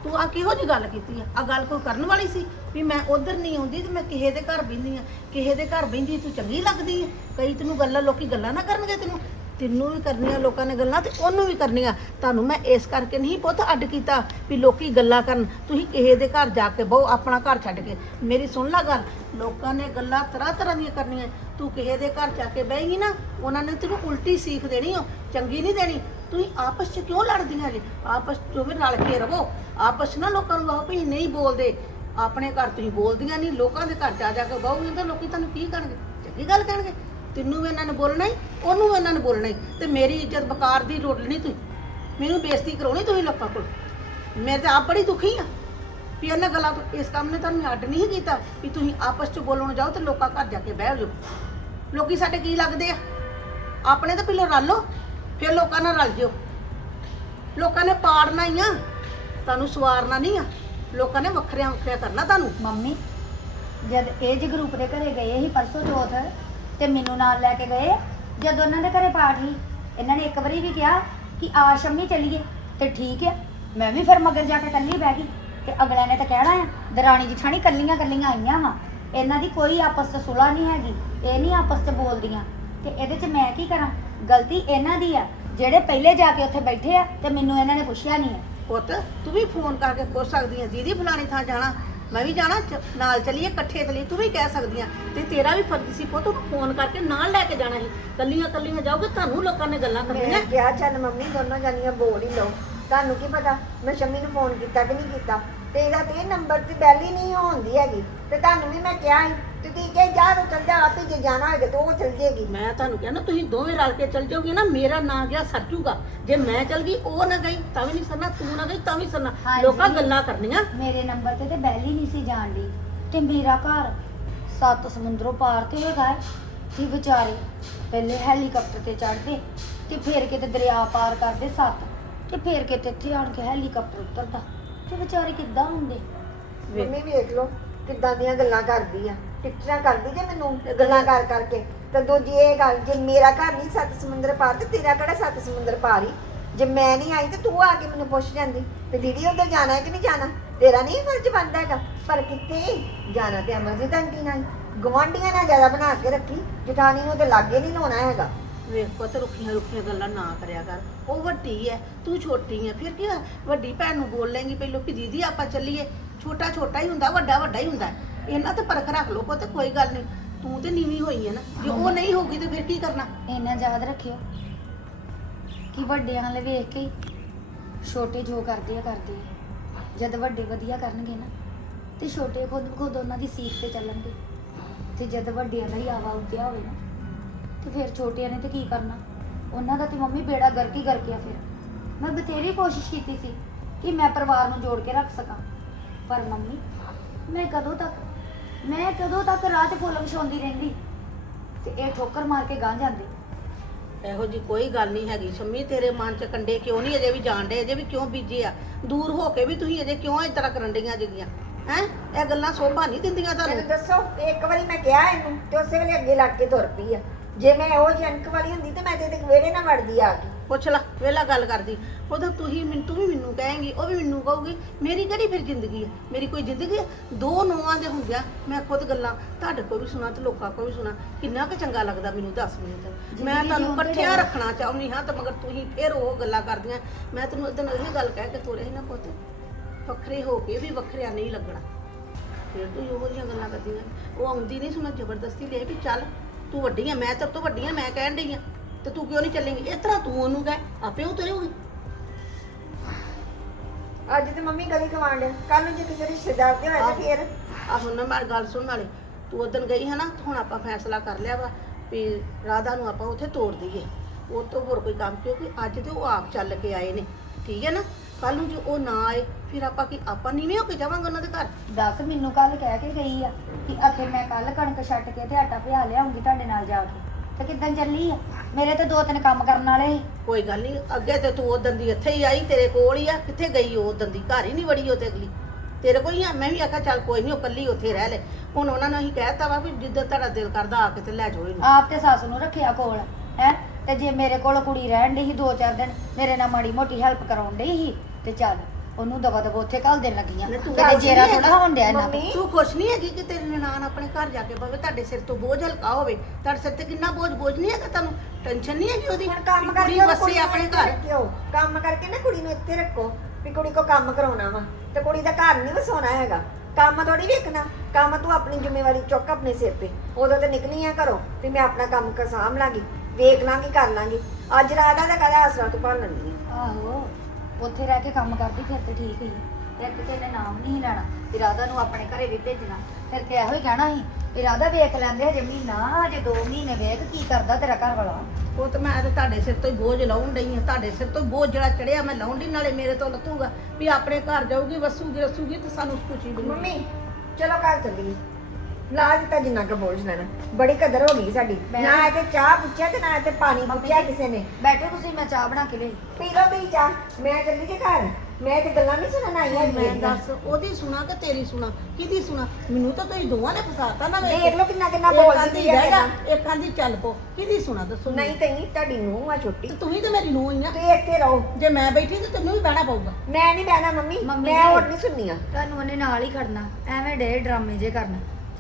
ਤੂੰ ਆ ਕਿਹੋ ਜੀ ਗੱਲ ਕੀਤੀ ਆ? ਆ ਗੱਲ ਕੋਈ ਕਰਨ ਵਾਲੀ ਸੀ? ਵੀ ਮੈਂ ਉਧਰ ਨਹੀਂ ਆਉਂਦੀ ਤੇ ਮੈਂ ਕਿਸੇ ਦੇ ਘਰ ਬਹਿੰਦੀ ਆ ਕਿਸੇ ਦੇ ਘਰ ਬਹਿੰਦੀ ਤੂੰ ਚੰਗੀ ਲੱਗਦੀ ਆ ਕਈ ਤੈਨੂੰ ਗੱਲਾਂ ਲੋਕੀ ਗੱਲਾਂ ਨਾ ਕਰਨਗੇ ਤੈਨੂੰ। ਤੈਨੂੰ ਵੀ ਕਰਨੀਆਂ ਲੋਕਾਂ ਨੇ ਗੱਲਾਂ ਤੇ ਉਹਨੂੰ ਵੀ ਕਰਨੀਆਂ। ਤੁਹਾਨੂੰ ਮੈਂ ਇਸ ਕਰਕੇ ਨਹੀਂ ਪੁੱਤ ਅੱਡ ਕੀਤਾ ਵੀ ਲੋਕੀ ਗੱਲਾਂ ਕਰਨ। ਤੁਸੀਂ ਕਿਸੇ ਦੇ ਘਰ ਜਾ ਕੇ ਬਹੁ, ਆਪਣਾ ਘਰ ਛੱਡ ਕੇ। ਮੇਰੀ ਸੁਣ ਲੈ ਗੱਲ, ਲੋਕਾਂ ਨੇ ਗੱਲਾਂ ਤਰ੍ਹਾਂ ਤਰ੍ਹਾਂ ਦੀਆਂ ਕਰਨੀਆਂ। ਤੂੰ ਕਿਸੇ ਦੇ ਘਰ ਜਾ ਕੇ ਬਹਿਗੀ ਨਾ, ਉਹਨਾਂ ਨੇ ਤੈਨੂੰ ਉਲਟੀ ਸੀਖ ਦੇਣੀ ਓ ਚੰਗੀ ਨਹੀਂ ਦੇਣੀ। ਤੁਸੀਂ ਆਪਸ 'ਚ ਕਿਉਂ ਲੜਦੀਆਂ ਜੀ? ਆਪਸ 'ਚ ਵੀ ਰਲ ਕੇ ਰਹੋ ਆਪਸ 'ਚ ਨਾ ਲੋਕਾਂ ਨੂੰ ਕਹੋ ਵੀ ਨਹੀਂ ਬੋਲਦੇ। ਆਪਣੇ ਘਰ ਤੁਸੀਂ ਬੋਲਦੀਆਂ ਨਹੀਂ, ਲੋਕਾਂ ਦੇ ਘਰ ਜਾ ਜਾ ਕੇ ਬਹੋਗੇ ਤਾਂ ਲੋਕੀ ਤੁਹਾਨੂੰ ਕੀ ਕਰਨਗੇ ਚੰਗੀ ਗੱਲ ਕਹਿਣਗੇ। ਤੈਨੂੰ ਵੀ ਇਹਨਾਂ ਨੇ ਬੋਲਣਾ ਹੀ, ਉਹਨੂੰ ਵੀ ਇਹਨਾਂ ਨੇ ਬੋਲਣਾ ਹੀ। ਤੇ ਮੇਰੀ ਇੱਜ਼ਤ ਬਕਾਰ ਦੀ ਰੋਲਣੀ ਤੁਸੀਂ। ਮੈਨੂੰ ਬੇਇੱਜ਼ਤੀ ਕਰਾਉਣੀ ਤੁਸੀਂ ਲੋਕਾਂ ਕੋਲ। ਮੈਂ ਤਾਂ ਆਪ ਬੜੀ ਦੁਖੀ ਆ ਵੀ ਇਹਨਾਂ ਗੱਲਾਂ ਤੋਂ ਇਸ ਕੰਮ ਨੇ ਤੁਹਾਨੂੰ ਅੱਡ ਨਹੀਂ ਕੀਤਾ ਵੀ ਤੁਸੀਂ ਆਪਸ 'ਚ ਬੋਲਣ ਜਾਓ ਤੇ ਲੋਕਾਂ ਘਰ ਜਾ ਕੇ ਬਹਿ ਜਾਓ। ਲੋਕੀ ਸਾਡੇ ਕੀ ਲੱਗਦੇ ਆ? ਆਪਣੇ ਤਾਂ ਪਹਿਲਾਂ ਰਲ ਲਓ, ਫਿਰ ਲੋਕਾਂ ਨਾਲ ਰਲ ਜਿਓ। ਲੋਕਾਂ ਨੇ ਪਾੜਨਾ ਹੀ ਆ, ਤੁਹਾਨੂੰ ਸਵਾਰਨਾ ਨਹੀਂ ਆ। ਲੋਕਾਂ ਨੇ ਵੱਖਰਿਆਂ ਵੱਖਰਿਆਂ ਕਰਨਾ ਤੁਹਾਨੂੰ। ਮੰਮੀ, ਜਦ ਇਹ ਜੀ ਗਰੁੱਪ ਦੇ ਘਰੇ ਗਏ ਸੀ ਪਰਸੋਂ ਚੌਥ, ਤੇ ਮੈਨੂੰ ਨਾਲ ਲੈ ਕੇ ਗਏ, ਜਦ ਉਹਨਾਂ ਦੇ ਘਰੇ ਪਾਠ ਸੀ, ਇਹਨਾਂ ਨੇ ਇੱਕ ਵਾਰੀ ਵੀ ਕਿਹਾ ਕਿ ਆ ਸ਼ੰਮੀ ਚੱਲੀਏ, ਤੇ ਠੀਕ ਹੈ ਮੈਂ ਵੀ ਫਿਰ ਮਗਰ ਜਾ ਕੇ ਕੱਲੀ ਬਹਿ ਗਈ, ਤੇ ਅਗਲਿਆਂ ਨੇ ਤਾਂ ਕਹਿਣਾ ਆ, ਦਰਾਣੀ ਜਠਾਣੀ ਕੱਲੀਆਂ ਕੱਲੀਆਂ ਆਈਆਂ ਵਾ, ਇਹਨਾਂ ਦੀ ਕੋਈ ਆਪਸ 'ਚ ਸੁਲਾ ਨਹੀਂ ਹੈਗੀ, ਇਹ ਨਹੀਂ ਆਪਸ 'ਚ ਬੋਲਦੀਆਂ, ਤੇ ਇਹਦੇ 'ਚ ਮੈਂ ਕੀ ਕਰਾਂ, ਗਲਤੀ ਇਹਨਾਂ ਦੀ ਆ, ਜਿਹੜੇ ਪਹਿਲੇ ਜਾ ਕੇ ਉੱਥੇ ਬੈਠੇ ਆ, ਤੇ ਮੈਨੂੰ ਇਹਨਾਂ ਨੇ ਪੁੱਛਿਆ ਨਹੀਂ ਆ। ਪੁੱਤ ਤੂੰ ਵੀ ਫੋਨ ਕਰਕੇ ਪੁੱਛ ਸਕਦੀ ਆ ਦੀਦੀ ਫਲਾਣੀ ਥਾਂ ਜਾਣਾ ਮੈਂ ਵੀ ਜਾਣਾ ਚ- ਨਾਲ ਚੱਲੀਏ ਇਕੱਠੇ ਚੱਲੀਏ ਤੂੰ ਵੀ ਕਹਿ ਸਕਦੀ ਆ ਤੇ ਤੇਰਾ ਵੀ ਫਰਜ਼ ਸੀ ਪੁੱਤ ਉਹਨੂੰ ਫੋਨ ਕਰਕੇ ਨਾਲ ਲੈ ਕੇ ਜਾਣਾ ਸੀ। ਕੱਲੀਆਂ ਕੱਲੀਆਂ ਜਾਓਗੇ ਤੁਹਾਨੂੰ ਲੋਕਾਂ ਨੇ ਗੱਲਾਂ ਕਰਨੀਆਂ। ਮੈਂ ਕਿਹਾ ਚੱਲ ਮੰਮੀ ਦੋਨੋਂ ਜਾਨੀਆਂ ਬੋਲ ਹੀ ਲਓ। ਤੁਹਾਨੂੰ ਕੀ ਪਤਾ ਮੈਂ ਸ਼ਮੀ ਨੂੰ ਫੋਨ ਕੀਤਾ ਕਿ ਨਹੀਂ ਕੀਤਾ। ਤੇ ਇਹਦਾ ਤੇ ਨੰਬਰ ਤੇ ਬੈਲ ਹੀ ਨਹੀਂ ਹੁੰਦੀ ਹੈਗੀ। ਤੇ ਤੁਹਾਨੂੰ ਵੀ ਮੈਂ ਕਿਹਾ ਸੀ ਤੇ ਤੁਸੀਂ ਕਹੇ ਜਾ ਤੂੰ ਚੱਲ ਜਾ ਆਪੇ ਜੇ ਜਾਣਾ ਹੋਏਗਾ ਤਾਂ ਉਹ ਚੱਲ ਜੇਗੀ। ਮੈਂ ਤੁਹਾਨੂੰ ਕਹਿੰਦਾ ਤੁਸੀਂ ਦੋਵੇਂ ਰਲ ਕੇ ਚੱਲ ਜਾਓਗੇ ਨਾ ਮੇਰਾ ਨਾਂ ਗਿਆ ਸਰਜੂਗਾ ਜੇ ਮੈਂ ਚੱਲ ਗਈ ਉਹ ਨਾ ਗਈ ਤਾਂ ਵੀ ਨਹੀਂ ਸਰਨਾ ਤੂੰ ਨਾ ਗਈ ਤਾਂ ਵੀ ਸਰਨਾ। ਹਾਂਜੀ। ਲੋਕਾਂ ਗੱਲਾਂ ਕਰਨੀਆਂ। ਮੇਰੇ ਨੰਬਰ ਤੇ ਤੇ ਬੈਲ ਹੀ ਨਹੀਂ ਸੀ ਜਾਣ ਦੀ ਤੇ ਮੇਰਾ ਘਰ ਸੱਤ ਸਮੁੰਦਰੋਂ ਪਾਰ ਤੇ ਹੈਗਾ ਹੈ। ਤੇ ਵਿਚਾਰੇ ਪਹਿਲੇ ਹੈਲੀਕਾਪਟਰ ਤੇ ਚੜ੍ਹਦੇ ਤੇ ਫਿਰ ਕਿਤੇ ਦਰਿਆ ਪਾਰ ਕਰਦੇ ਸੱਤ ਤੇ ਫਿਰ ਕਿਤੇ ਇੱਥੇ ਆਣ ਕੇ ਹੈਲੀਕਾਪਟਰ ਉਤਰਦਾ। ਤੇ ਵਿਚਾਰੇ ਕਿੱਦਾਂ ਹੁੰਦੇ? ਵੇਖ। ਮੰਮੀ ਵੇਖ ਲਓ ਕਿੱਦਾਂ ਦੀਆਂ ਗੱਲਾਂ ਕਰਦੀ ਆ। ਟਿੱਚਰਾਂ ਕਰਦੀ ਜੇ ਮੈਨੂੰ ਗੱਲਾਂ ਕਰ ਕਰਕੇ। ਤੇ ਦੂਜੀ ਇਹ ਗੱਲ ਜੇ ਮੇਰਾ ਘਰ ਨਹੀਂ ਸੱਤ ਸਮੁੰਦਰ ਪਾਰ ਤੇ ਤੇਰਾ ਕਿਹੜਾ ਸੱਤ ਸਮੁੰਦਰ ਪਾਰ ਹੀ ਜੇ ਮੈਂ ਨਹੀਂ ਆਈ ਤੇ ਤੂੰ ਆ ਕੇ ਮੈਨੂੰ ਪੁੱਛ ਜਾਂਦੀ। ਤੇ ਦੀਦੀ ਉਧਰ ਜਾਣਾ ਹੈ ਕਿ ਨਹੀਂ ਜਾਣਾ? ਤੇਰਾ ਨਹੀਂ ਫਰਜ਼ ਬਣਦਾ ਹੈਗਾ। ਪਰ ਕਿੱਥੇ? ਜਾਣਾ ਤੇ ਅਮਰਜੀਤ ਆਂਟੀ ਨਾਲ ਗਵਾਂਢੀਆਂ ਨਾਲ ਜ਼ਿਆਦਾ ਬਣਾ ਕੇ ਰੱਖੀ। ਜਠਾਣੀ ਨੂੰ ਤੇ ਲਾਗੇ ਨਹੀਂ ਲਾਉਣਾ ਹੈਗਾ। ਵੇਖ ਪੁੱਤ, ਰੁੱਖੀਆਂ ਰੁੱਖੀਆਂ ਗੱਲਾਂ ਨਾ ਕਰਿਆ ਕਰ। ਉਹ ਵੱਡੀ ਐ, ਤੂੰ ਛੋਟੀ ਐ। ਫਿਰ ਕੀ ਹੋਇਆ? ਵੱਡੀ ਭੈਣ ਨੂੰ ਬੋਲ ਲੈਂਗੀ ਪਹਿਲੋਂ ਕਿ ਦੀਦੀ, ਆਪਾਂ ਚੱਲੀਏ। ਛੋਟਾ ਛੋਟਾ ਹੀ ਹੁੰਦਾ, ਵੱਡਾ ਵੱਡਾ ਹੀ ਹੁੰਦਾ। ਇਹਨਾਂ ਤੇ ਪਰਖ ਰੱਖ ਲਓ ਪੁੱਤ, ਕੋਈ ਗੱਲ ਨਹੀਂ। ਤੂੰ ਤੇ ਨੀਵੀਂ ਹੋਈ ਐ ਨਾ। ਜੇ ਉਹ ਨਹੀਂ ਹੋਊਗੀ ਤੇ ਫਿਰ ਕੀ ਕਰਨਾ? ਇੰਨਾ ਯਾਦ ਰੱਖਿਓ ਕਿ ਵੱਡਿਆਂ ਵਾਲੇ ਵੇਖ ਕੇ ਹੀ ਛੋਟੇ ਜੋ ਕਰਦੇ ਆ ਕਰਦੇ ਆ। ਜਦ ਵੱਡੇ ਵਧੀਆ ਕਰਨਗੇ ਨਾ, ਤੇ ਛੋਟੇ ਖੁਦ ਖੁਦ ਉਹਨਾਂ ਦੀ ਸੀਖ ਤੇ ਚੱਲਣਗੇ। ਤੇ ਜਦ ਵੱਡਿਆਂ ਦਾ ਹੀ ਆਵਾ ਉੱਤਿਆ ਹੋਵੇ ਨਾ ਤੇ ਫਿਰ ਛੋਟਿਆਂ ਨੇ ਤੇ ਕੀ ਕਰਨਾ? ਉਹਨਾਂ ਦਾ ਤੇ ਮੰਮੀ ਬੇੜਾ ਗਰਕ ਹੀ ਗਰਕ ਆ ਫਿਰ। ਮੈਂ ਬਥੇਰੀ ਕੋਸ਼ਿਸ਼ ਕੀਤੀ ਸੀ ਕਿ ਮੈਂ ਪਰਿਵਾਰ ਨੂੰ ਜੋੜ ਕੇ ਰੱਖ ਸਕਾਂ। ਪਰ ਮੰਮੀ ਮੈਂ ਕਦੋਂ ਤੱਕ ਮੈਂ ਕਦੋਂ ਤੱਕ ਰਾਹ 'ਚ ਫੁੱਲ ਵਿਛਾਉਂਦੀ ਰਹਿੰਦੀ? ਤੇ ਇਹ ਠੋਕਰ ਮਾਰ ਕੇ ਗਾਂ ਜਾਂਦੇ। ਇਹੋ ਜੀ ਕੋਈ ਗੱਲ ਨਹੀਂ ਹੈਗੀ। ਸ਼ੰਮੀ ਤੇਰੇ ਮਨ 'ਚ ਕੰਡੇ ਕਿਉਂ ਨਹੀਂ ਅਜੇ ਵੀ ਜਾਣਦੇ ਅਜੇ ਵੀ ਕਿਉਂ ਬੀਜੇ ਆ? ਦੂਰ ਹੋ ਕੇ ਵੀ ਤੁਸੀਂ ਅਜੇ ਕਿਉਂ ਇਸ ਤਰ੍ਹਾਂ ਕਰਨ ਡੀਆਂ ਜਗੀਆਂ? ਹੈ? ਇਹ ਗੱਲਾਂ ਸੋਭਾ ਨਹੀਂ ਦਿੰਦੀਆਂ ਮੈਨੂੰ ਤੁਹਾਨੂੰ ਦੱਸੋ ਇੱਕ ਵਾਰੀ ਮੈਂ ਕਿਹਾ ਇਹਨੂੰ ਤੇ ਉਸੇ ਵੇਲੇ ਅੱਗੇ ਲੱਗ ਕੇ ਤੁਰ ਪਈ ਆ। ਜੇ ਮੈਂ ਉਹ ਜਨਕ ਵਾਲੀ ਹੁੰਦੀ ਤੇ ਮੈਂ ਤੇ ਇਹਦੇ ਵਿਹੜੇ ਨਾ ਵੜਦੀ ਆ ਕੇ। ਪੁੱਛ ਲੈ ਵੇਲਾ ਗੱਲ ਕਰਦੀ। ਉਦੋਂ ਤੂੰ ਹੀ ਮੈਨੂੰ ਤੂੰ ਵੀ ਮੈਨੂੰ ਕਹੇਂਗੀ ਉਹ ਵੀ ਮੈਨੂੰ ਕਹੂਗੀ ਮੇਰੀ ਕਿਹੜੀ ਫਿਰ ਜ਼ਿੰਦਗੀ ਹੈ ਮੇਰੀ ਕੋਈ ਜ਼ਿੰਦਗੀ ਹੈ ਦੋ ਨੋਆਂ ਦੇ ਹੁੰਦਿਆਂ ਮੈਂ ਖੁਦ ਗੱਲਾਂ ਤੁਹਾਡੇ ਕੋਲ ਵੀ ਸੁਣਾ ਤੇ ਲੋਕਾਂ ਕੋਲ ਵੀ ਸੁਣਾ। ਕਿੰਨਾ ਕੁ ਚੰਗਾ ਲੱਗਦਾ ਮੈਨੂੰ ਦੱਸ ਤੇ। ਮੈਂ ਤੁਹਾਨੂੰ ਇਕੱਠਿਆਂ। ਰੱਖਣਾ ਚਾਹੁੰਦੀ ਹਾਂ ਤੇ ਮਗਰ ਤੁਸੀਂ ਫਿਰ ਉਹ ਗੱਲਾਂ ਕਰਦੀਆਂ। ਮੈਂ ਤੈਨੂੰ ਉਦੋਂ ਇਹ ਗੱਲ ਕਹਿ ਕੇ ਤੋਰੇ ਸੀ ਨਾ ਪੁੱਤ ਵੱਖਰੇ ਹੋ ਕੇ ਵੀ ਵੱਖਰਿਆ ਨਹੀਂ ਲੱਗਣਾ। ਫਿਰ ਤੂੰ ਉਹੋ ਜਿਹੀਆਂ ਗੱਲਾਂ ਕਰਦੀਆਂ ਉਹ ਆਉਂਦੀ ਨਹੀਂ ਸੁਣਾ ਜ਼ਬਰਦਸਤੀ ਲੈ ਵੀ ਚੱਲ। ਤੂੰ ਵੱਡੀ ਆ ਮੈਂ ਤੇਰੇ ਤੋਂ ਵੱਡੀ ਆ ਮੈਂ ਕਹਿਣ ਡਈ ਆ। ਤੇ ਤੂੰ ਕਿਉਂ ਨਹੀਂ ਚੱਲੇਂਗੀ? ਇਸ ਤਰ੍ਹਾਂ ਤੂੰ ਉਹਨੂੰ ਕਹਿ ਆਪੇ ਉਹ ਤੁਰੇਗੀ। ਅੱਜ ਤੇ ਮੰਮੀ ਗਲੀ ਕਮਾਂਡ ਕੱਲ ਨੂੰ ਜੇ ਕਿਸੇ ਰਿਸ਼ਤੇਦਾਰ ਦੇ ਹੋਇਆ ਤਾਂ ਫੇਰ। ਆ ਹੁਣ ਨਾ ਮੇਰੀ ਗੱਲ ਸੁਣ ਨਾਲੇ। ਤੂੰ ਉਦੋਂ ਗਈ ਹੈ ਨਾ ਤੇ ਹੁਣ ਆਪਾਂ ਫੈਸਲਾ ਕਰ ਲਿਆ ਵਾ ਵੀ ਰਾਧਾ ਨੂੰ ਆਪਾਂ ਉੱਥੇ ਤੋੜ ਦਈਏ। ਉਹ ਤੋਂ ਹੋਰ ਕੋਈ ਕੰਮ ਕਿਉਂਕਿ ਅੱਜ ਤੇ ਉਹ ਆਪ ਚੱਲ ਕੇ ਆਏ ਨੇ। ਠੀਕ ਹੈ ਨਾ? ਕੱਲ ਨੂੰ ਜੇ ਉਹ ਨਾ ਆਏ ਫਿਰ ਆਪਾਂ ਕੀ ਆਪਾਂ ਨੀਵੇਂ ਹੋ ਕੇ ਜਾਵਾਂਗੇ ਉਹਨਾਂ ਦੇ ਘਰ? ਦੱਸ ਮੈਨੂੰ ਕੱਲ ਕਹਿ ਕੇ ਗਈ ਆ। ਕਿ ਅਖੇ ਮੈਂ ਕੱਲ ਕਣਕ ਛੱਡ ਕੇ ਤੇ ਆਟਾ ਪਿਆ ਲਿਆਉਂਗੀ ਤੁਹਾਡੇ ਨਾਲ ਜਾ ਕੇ। ਤੇ ਕਿੱਦਾਂ ਚੱਲੀ ਆ? ਮੇਰੇ ਤੇ ਦੋ ਤਿੰਨ ਕੰਮ ਕਰਨ ਵਾਲੇ ਸੀ। ਕੋਈ ਗੱਲ ਨਹੀਂ ਅੱਗੇ ਤੇ ਤੂੰ ਉਦੋਂ ਦੀ ਇੱਥੇ ਹੀ ਆਈ ਤੇਰੇ ਕੋਲ ਹੀ ਆ। ਕਿੱਥੇ ਗਈ ਉਹ ਉਦੋਂ ਦੀ? ਘਰ ਹੀ ਨਹੀਂ ਵੜੀ ਉਹ ਤੇ ਅਗਲੀ। ਤੇਰੇ ਕੋਲ ਹੀ ਆ? ਮੈਂ ਵੀ ਆਖਿਆ ਚੱਲ ਕੋਈ ਨਹੀਂ ਉਹ ਕੱਲੀ ਉੱਥੇ ਰਹਿ ਲੈ। ਹੁਣ ਉਹਨਾਂ ਨੂੰ ਅਸੀਂ ਕਹਿਤਾ ਵਾ ਵੀ ਜਿੱਦਾਂ ਤੁਹਾਡਾ ਦਿਲ ਕਰਦਾ ਆ ਕੇ ਤੇ ਲੈ ਜਾਓ ਇਹਨੂੰ। ਆਪ ਤੇ ਸੱਸ ਨੂੰ ਰੱਖਿਆ ਕੋਲ ਹੈ? ਤੇ ਜੇ ਮੇਰੇ ਕੋਲ ਕੁੜੀ ਰਹਿਣ ਦੀ ਸੀ ਦੋ ਚਾਰ ਦਿਨ ਮੇਰੇ ਨਾਲ ਮਾੜੀ ਮੋਟੀ ਹੈਲਪ ਕਰਾਉਣ ਡਈ ਸੀ ਤੇ ਚੱਲ। ਉਹਨੂੰ ਦਵਾ ਦਵਾ ਉੱਥੇ ਘੱਲ ਦੇਣ ਲੱਗੀਆਂ। ਤੂੰ ਗੱਲ ਜੇਰਾ ਥੋੜਾ ਹੋਣ ਡਿਆ ਮੰਮੀ, ਤੂੰ ਖੁਸ਼ ਨਹੀਂ ਹੈਗੀ ਕਿ ਤੇਰੀ ਨਨਾਣ ਆਪਣੇ ਘਰ ਜਾ ਕੇ ਬਵੇ? ਤੁਹਾਡੇ ਸਿਰ ਤੋਂ ਬੋਝ ਹਲਕਾ ਹੋਵੇ। ਤੁਹਾਡੇ ਸਿਰ ਤੇ ਕਿੰਨਾ ਬੋਝ ਬੋਝ ਨਹੀਂ ਹੈਗਾ ਤੁਹਾਨੂੰ? ਟੈਨਸ਼ਨ ਨਹੀਂ ਹੈਗੀ ਉਹਦੀ? ਹੁਣ ਕੰਮ ਵੀ ਕਰਕੇ ਕੁੜੀ ਉਹ ਵਸੇ ਕੁੜੀ ਨੂੰ ਆਪਣੇ ਇੱਥੇ ਘਰ। ਰੱਖਿਓ। ਕੰਮ ਕਰਕੇ ਨਾ ਕੁੜੀ ਨੂੰ ਇੱਥੇ ਰੱਖੋ ਵੀ ਕੁੜੀ ਕੋ ਕੰਮ ਕਰਾਉਣਾ ਵਾ। ਤੇ ਕੁੜੀ ਦਾ ਘਰ ਨਹੀਂ ਵਸਾਉਣਾ ਹੈਗਾ। ਕੰਮ ਥੋੜੀ ਵੇਖਣਾ। ਕੰਮ ਤੂੰ ਆਪਣੀ ਜ਼ਿੰਮੇਵਾਰੀ ਚੁੱਕ ਆਪਣੇ ਸਿਰ ਤੇ। ਉਦੋਂ ਤੇ ਨਿਕਲੀ ਆ ਘਰੋਂ ਵੀ ਮੈਂ ਆਪਣਾ ਕੰਮ ਕ ਸਾਂਭ ਲਾਂਗੀ ਵੇਖ ਲਾਂਗੀ ਕਰ ਲਾਂਗੀ। ਅੱਜ ਰਾਤ ਦਾ ਤਾਂ ਕਦਾ ਆਸਰਾ ਤੂੰ ਭਰ ਲੈਂਦੀ ਆ। ਆਹੋ। ਉੱਥੇ ਰਹਿ ਕੇ ਕੰਮ ਕਰਦੀ ਫਿਰ ਤੇ ਠੀਕ ਹੀ। ਫਿਰ ਤੇ ਤੇਨੇ ਨਾਮ ਨਹੀਂ ਲੈਣਾ। ਇਰਾਦਾ ਨੂੰ ਆਪਣੇ ਘਰੇ ਵੀ ਭੇਜਣਾ। ਫਿਰ ਤੇ ਇਹੋ ਹੀ ਕਹਿਣਾ ਸੀ ਇਰਾਦਾ ਵੇਖ ਲੈਂਦੇ ਹਜੇ ਮਹੀਨਾ ਹਜੇ 2 ਮਹੀਨੇ ਵੇਖ ਕੀ ਕਰਦਾ ਤੇਰਾ ਘਰ ਵਾਲਾ ਉਹ ਤੇ ਮੈਂ ਤੇ ਤੁਹਾਡੇ ਸਿਰ ਤੋਂ ਹੀ ਬੋਝ ਲਾਉਣ ਡਈ ਆ ਤੁਹਾਡੇ ਸਿਰ ਤੋਂ ਬੋਝ ਜਿਹੜਾ ਚੜਿਆ ਮੈਂ ਲਾਉਣ ਡਈ ਨਾਲੇ ਮੇਰੇ ਤੋਂ ਲੱਥੂਗਾ। ਵੀ ਆਪਣੇ ਘਰ ਜਾਊਗੀ ਵਸੂਗੀ ਰਸੂਗੀ ਤੇ ਸਾਨੂੰ ਖੁਸ਼ੀ ਮਿਲੂਗੀ ਮੰਮੀ ਚਲੋ ਘਰ ਚੱਲੀਏ। ਲਾਜ ਤਾਂ ਜਿੰਨਾ ਕੁ ਬੋਝ ਲੈਣਾ। ਬੜੀ ਕਦਰ ਹੋ ਗਈ ਸਾਡੀ। ਮੈਂ- ਨਾ ਇਹ ਤੇ ਚਾਹ ਪੁੱਛਿਆ ਤੇ ਨਾ ਇਹ ਤੇ ਪਾਣੀ ਪੁੱਛਿਆ ਕਿਸੇ ਨੇ। ਬੈਠੋ ਤੁਸੀਂ ਮੈਂ ਚਾਹ ਬਣਾ ਕੇ ਲਈ। ਪੀ ਲਓ ਵੀ ਚਾਹ। ਮੈਂ ਚੱਲੀ ਜੇ ਘਰ। ਮੈਂ ਤੇ ਗੱਲਾਂ ਨਹੀਂ ਸੁਣਨ ਆਈ ਮੈਂ ਹੈਗੀ ਦੱਸ ਉਹਦੀ ਸੁਣਾ ਕਿ ਤੇਰੀ ਸੁਣਾ? ਕਿਹਦੀ ਸੁਣਾ? ਮੈਨੂੰ ਤਾਂ ਤੁਸੀਂ ਦੋਵਾਂ ਨੇ ਫਸਾਤਾ ਨਾ ਵੇਖ ਲਓ ਕਿੰਨਾ ਕਿੰਨਾ ਬੋਲਦੀ ਹੈ ਕਿੰਨਾ। ਇੱਕ ਆਂਦੀ ਚੱਲ ਪੋ। ਕਿਹਦੀ ਸੁਣਾ ਦੱਸੋ ਨਹੀਂ ਤੇ ਨਹੀਂ ਤੁਹਾਡੀ ਨੂੰਹ ਆ ਛੋਟੀ। ਤੇ ਤੂੰ ਹੀ ਤੇ ਮੇਰੀ ਨੂੰਹ ਹੀ ਆ। ਤੁਸੀਂ ਇੱਥੇ ਰਹੋ। ਜੇ ਮੈਂ ਬੈਠੀ ਤੇ ਤੈਨੂੰ ਵੀ ਬਹਿਣਾ ਪਊਗਾ। ਮੈਂ ਨਹੀਂ ਬਹਿਣਾ ਮੰਮੀ। ਮੰਮੀ ਮੈਂ ਜੀ। ਹੋਰ ਨਹੀਂ ਸੁਣਨੀਆਂ। ਤੁਹਾਨੂੰ ਉਹਨੇ ਨਾਲ ਹੀ ਖੜਨਾ। ਐਵੇਂ ਡੇ ਡਰਾਮੇ ਜੇ ਕਰਨਾ।